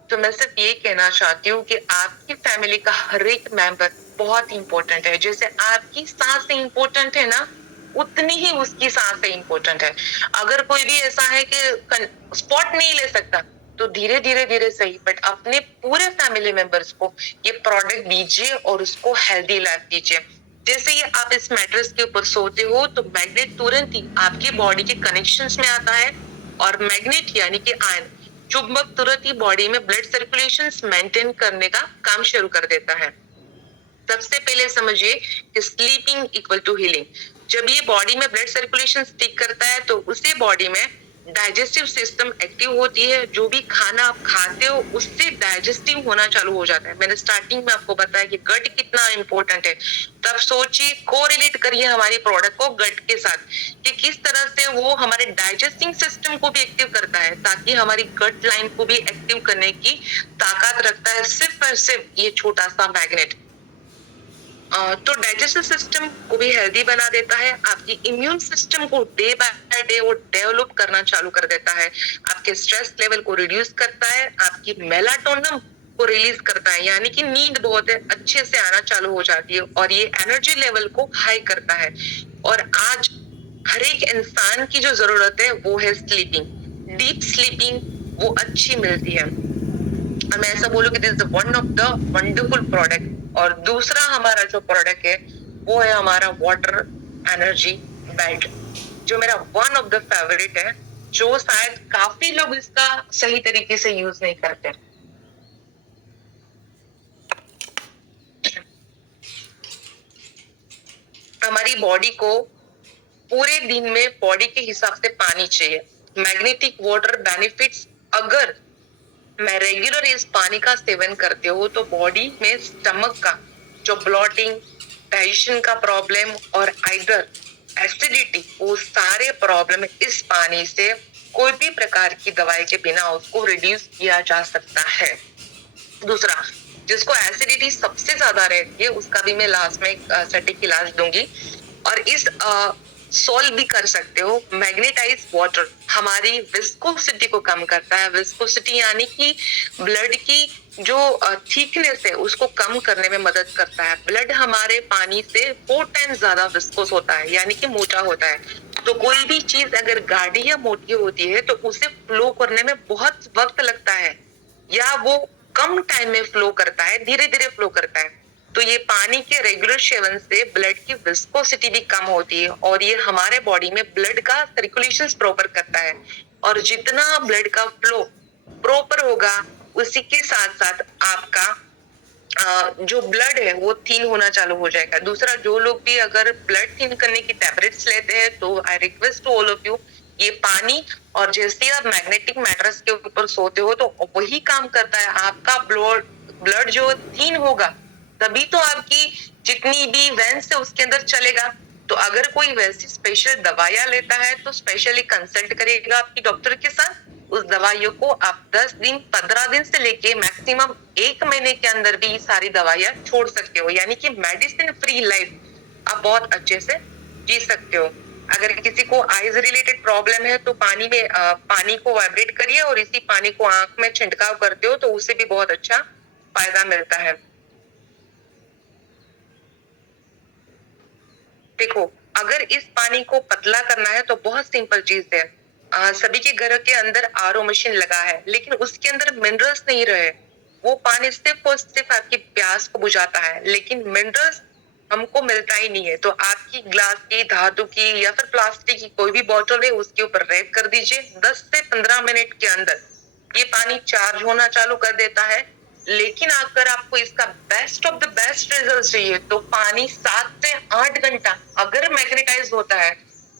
तो मैं सिर्फ ये कहना चाहती हूँ कि आपकी फैमिली का हर एक मेंबर बहुत इंपॉर्टेंट है। जैसे आपकी सांसें इंपॉर्टेंट है ना, उतनी ही उसकी सांसें इंपॉर्टेंट है। अगर कोई भी ऐसा है कि स्पॉट नहीं ले सकता, तो धीरे धीरे धीरे सही, बट अपने पूरे फैमिली मेंबर्स को ये प्रोडक्ट दीजिए और उसको हेल्दी लाइफ दीजिए। जैसे ही आप इस मैट्रेस के ऊपर सोते हो तो मैग्नेट तुरंत ही आपकी बॉडी के कनेक्शंस में आता है, और मैग्नेट यानी कि आयन चुंबक तुरंत ही बॉडी में ब्लड सर्कुलेशन मेंटेन करने का काम शुरू कर देता है। सबसे पहले समझिए कि स्लीपिंग इक्वल टू हीलिंग। जब ये बॉडी में ब्लड सर्कुलेशन ठीक करता है तो उसे बॉडी में डाइजेस्टिव सिस्टम एक्टिव होती है। जो भी खाना आप खाते हो उससे डाइजेस्टिव होना चालू हो जाता है। मैंने स्टार्टिंग में आपको बताया कि गट कितना इंपॉर्टेंट है, तब सोचिए, कोरिलेट करिए हमारी प्रोडक्ट को गट के साथ कि किस तरह से वो हमारे डाइजेस्टिंग सिस्टम को भी एक्टिव करता है, ताकि हमारी गट लाइन को भी एक्टिव करने की ताकत रखता है सिर्फ और सिर्फ ये छोटा सा मैग्नेट। तो डाइजेस्टिव सिस्टम को भी हेल्दी बना देता है, आपकी इम्यून सिस्टम को डे बाय डे वो डेवलप करना चालू कर देता है, आपके स्ट्रेस लेवल को रिड्यूस करता है, आपकी मेलाटोनिन को रिलीज करता है, यानी कि नींद बहुत अच्छे से आना चालू हो जाती है, और ये एनर्जी लेवल को हाई करता है। और आज हर एक इंसान की जो जरूरत है वो है स्लीपिंग, डीप स्लीपिंग वो अच्छी मिलती है। मैं ऐसा बोलूं कि this is one of the wonderful product. और दूसरा हमारा जो प्रोडक्ट है वो है हमारा वाटर एनर्जी बेड, जो मेरा वन ऑफ द फेवरेट है, जो शायद काफी लोग इसका सही तरीके से यूज नहीं करते। हमारी बॉडी को पूरे दिन में बॉडी के हिसाब से पानी चाहिए। मैग्नेटिक वाटर बेनिफिट्स, अगर मैं रेगुलर इस पानी का सेवन करते हो तो बॉडी में स्टमक का जो ब्लॉटिंग, डाइजेशन का प्रॉब्लम और आइदर एसिडिटी, वो सारे प्रॉब्लम इस पानी से कोई भी प्रकार की दवाई के बिना उसको रिड्यूस किया जा सकता है। दूसरा, जिसको एसिडिटी सबसे ज्यादा रहती है उसका भी मैं लास्ट में सटीक इलाज दूंगी, और इस सॉल्व भी कर सकते हो। मैग्नेटाइज वाटर हमारी विस्कोसिटी को कम करता है। विस्कोसिटी यानी कि ब्लड की जो थिकनेस है उसको कम करने में मदद करता है। ब्लड हमारे पानी से 4 टाइम्स ज्यादा विस्कोस होता है, यानी कि मोटा होता है। तो कोई भी चीज अगर गाढ़ी या मोटी होती है तो उसे फ्लो करने में बहुत वक्त लगता है, या वो कम टाइम में फ्लो करता है, धीरे धीरे फ्लो करता है। तो ये पानी के रेगुलर सेवन से ब्लड की विस्कोसिटी भी कम होती है, और ये हमारे बॉडी में ब्लड का सर्कुलेशन प्रॉपर करता है। और जितना ब्लड का फ्लो प्रॉपर होगा उसी के साथ साथ आपका जो ब्लड है वो थिन होना चालू हो जाएगा। दूसरा, जो लोग भी अगर ब्लड थिन करने की टैबलेट्स लेते हैं तो I request to all of you, ये पानी और जैसे आप मैग्नेटिक मैट्रेस के ऊपर सोते हो तो वही काम करता है। आपका ब्लड जो थिन होगा तभी तो आपकी जितनी भी वेंस है उसके अंदर चलेगा। तो अगर कोई वैसी स्पेशल दवाइयां लेता है तो स्पेशली कंसल्ट करिएगा आपकी डॉक्टर के साथ। उस दवाइयों को आप 10 दिन 15 दिन से लेके मैक्सिमम 1 महीने के अंदर भी सारी दवाइयां छोड़ सकते हो, यानी कि मेडिसिन फ्री लाइफ आप बहुत अच्छे से जी सकते हो। अगर किसी को आईज रिलेटेड प्रॉब्लम है तो पानी को वाइब्रेट करिए और इसी पानी को आंख में छिड़काव करते हो तो उससे भी बहुत अच्छा फायदा मिलता है। देखो, अगर इस पानी को पतला करना है तो बहुत सिंपल चीज है। सभी के घर के अंदर आरओ मशीन लगा है, लेकिन उसके अंदर मिनरल्स नहीं रहे। वो पानी सिर्फ और सिर्फ आपकी प्यास को बुझाता है, लेकिन मिनरल्स हमको मिलता ही नहीं है। तो आपकी ग्लास की, धातु की या फिर प्लास्टिक की कोई भी बोतल है, उसके ऊपर रैप कर दीजिए। 10 से 15 मिनट के अंदर ये पानी चार्ज होना चालू कर देता है। लेकिन अगर आपको इसका best of the best result चाहिए तो पानी 7 से 8 घंटा अगर मैग्नेटाइज होता है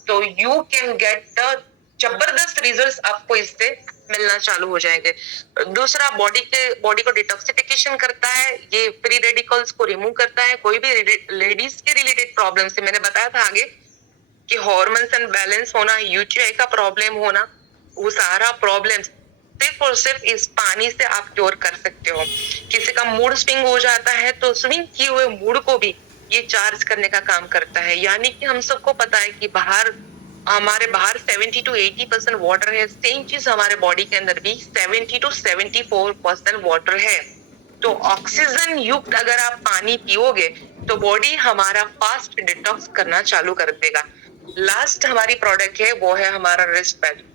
तो यू कैन गेट द जबरदस्त रिजल्ट्स आपको इससे मिलना चालू हो जाएंगे। दूसरा, बॉडी को डिटॉक्सिफिकेशन करता है, ये फ्री रेडिकल्स को रिमूव करता है। कोई भी लेडीज के रिलेटेड प्रॉब्लम से, मैंने बताया था आगे कि हार्मोन्स अनबैलेंस होना, यूटीआई का प्रॉब्लम होना, वो सारा प्रॉब्लम सिर्फ और सिर्फ इस पानी से आप क्योर कर सकते हो। किसी का मूड स्विंग हो जाता है तो स्विंग किए हुए मूड को भी ये चार्ज करने का काम करता है। यानी कि हम सबको पता है कि हमारे बाहर 70 to 80% वाटर है, सेम चीज हमारे बॉडी के अंदर भी 70 to 74% वाटर है। तो ऑक्सीजन युक्त अगर आप पानी पियोगे तो बॉडी हमारा फास्ट डिटॉक्स करना चालू कर देगा। लास्ट हमारी प्रोडक्ट है वो है हमारा रिस्ट बेल्ट।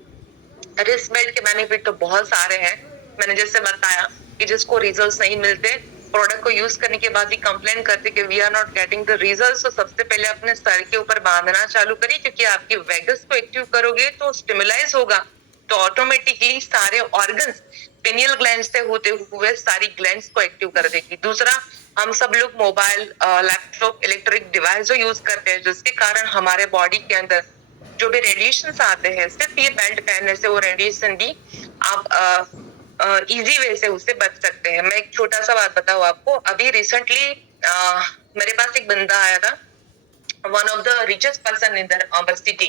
रिस्ट बेल्ट के बेनिफिट तो बहुत सारे हैं। मैंने जैसे बताया कि जिसको रिजल्ट्स नहीं मिलते, प्रोडक्ट को यूज करने के बाद भी कंप्लेन करते कि we are not getting the results, तो सबसे पहले अपने सर के ऊपर बांधना चालू करिए, क्योंकि आपकी वेगस को एक्टिव करोगे तो स्टिमुलाइज होगा, तो ऑटोमेटिकली सारे ऑर्गन्स पिनियल ग्लैंड से होते हुए सारी ग्लैंड्स को एक्टिव कर देगी। दूसरा, हम सब लोग मोबाइल, लैपटॉप, इलेक्ट्रिक डिवाइस जो यूज करते हैं, जिसके कारण हमारे बॉडी के अंदर जो भी रेडिएशन आते हैं, सिर्फ ये बेल्ट पहनने से वो रेडिएशन भी आप इजी वे से उससे बच सकते हैं। मैं एक छोटा सा बात बताऊं आपको। अभी रिसेंटली मेरे पास एक बंदा आया था, one of the richest person in the city.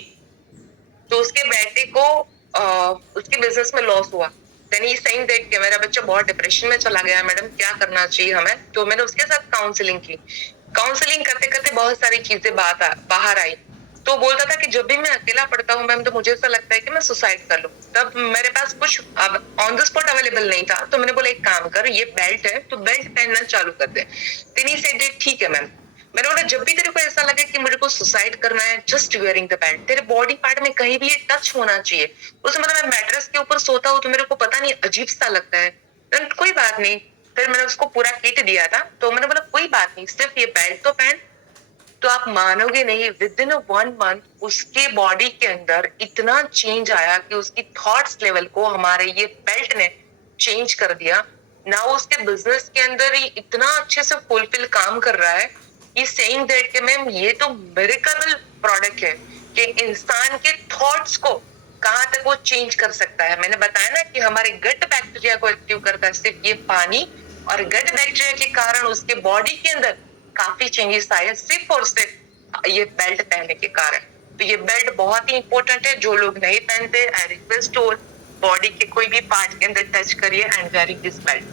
तो उसके बेटे को उसके बिजनेस में लॉस हुआ। देन ही सेइंग दैट कि मेरा बच्चा बहुत डिप्रेशन में चला गया, मैडम क्या करना चाहिए हमें। तो मैंने उसके साथ काउंसलिंग की। काउंसलिंग करते करते बहुत सारी चीजें बाहर आई। तो बोलता था कि जब भी मैं अकेला पड़ता हूँ मैम, तो मुझे ऐसा लगता है कि मैं सुसाइड कर लूं। तब मेरे पास कुछ अब ऑन द स्पॉट अवेलेबल नहीं था, तो मैंने बोला एक काम कर, ये बेल्ट है तो बेल्ट पहनना चालू कर दे। तिनी से ठीक है मैम। मैंने बोला जब भी तेरे को ऐसा लगे कि मुझे को सुसाइड करना है, जस्ट वेयरिंग द बेल्ट, तेरे बॉडी पार्ट में कहीं भी ये टच होना चाहिए। उस मतलब मैं मैट्रेस के ऊपर सोता हूँ तो मेरे को पता नहीं अजीब सा लगता है। तो कोई बात नहीं, फिर मैंने उसको पूरा किट दिया था। तो मैंने बोला कोई बात नहीं, सिर्फ ये बेल्ट तो पहन। तो आप मानोगे नहीं, विद इन 1 मंथ उसके बॉडी के अंदर इतना चेंज आया कि उसकी थॉट्स लेवल को हमारे ये बेल्ट ने चेंज कर दिया ना। उसके बिजनेस के अंदर ही इतना अच्छे से फुलफिल काम कर रहा है। ये सेइंग दैट कि मैम ये तो मिरेकल प्रोडक्ट है कि इंसान के थॉट्स को कहाँ तक वो चेंज कर सकता है। मैंने बताया ना कि हमारे गट बैक्टीरिया को एक्टिव करता है सिर्फ ये पानी, और गट बैक्टीरिया के कारण उसके बॉडी के अंदर काफी चेंजेस आए सिर्फ और सिर्फ ये बेल्ट पहनने के कारण। तो ये बेल्ट बहुत ही इंपॉर्टेंट है। जो लोग नहीं पहनते, आई रिक्वेस्ट ऑल, बॉडी के कोई भी पार्ट के अंदर टच करिए एंड वेयरिंग दिस बेल्ट।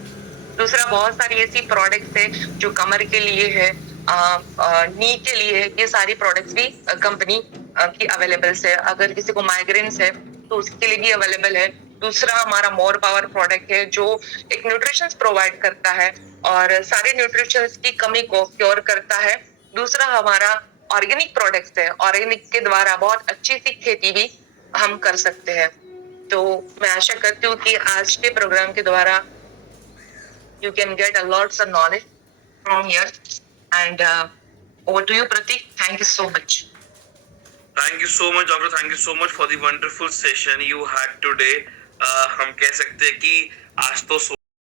दूसरा, बहुत सारी ऐसी प्रोडक्ट्स है जो कमर के लिए है, नी के लिए है। ये सारी प्रोडक्ट्स भी कंपनी की अवेलेबल है। अगर किसी को माइग्रेन्स है तो उसके लिए भी अवेलेबल है। दूसरा, हमारा मोर पावर प्रोडक्ट है जो एक न्यूट्रिशन प्रोवाइड करता है और सारे न्यूट्रिशन की कमी को क्योर करता है। दूसरा, हमारा ऑर्गेनिक प्रोडक्ट्स है। ऑर्गेनिक के द्वारा बहुत अच्छी सी खेती भी हम कर सकते हैं। तो मैं आशा करती हूँ कि आज के प्रोग्राम के द्वारा you can get a lots of knowledge from here. And over to you, Pratik. Thank you so much. Thank you so much, doctor. Thank you so much for the wonderful session you had today. हम कह सकते हैं कि आज तो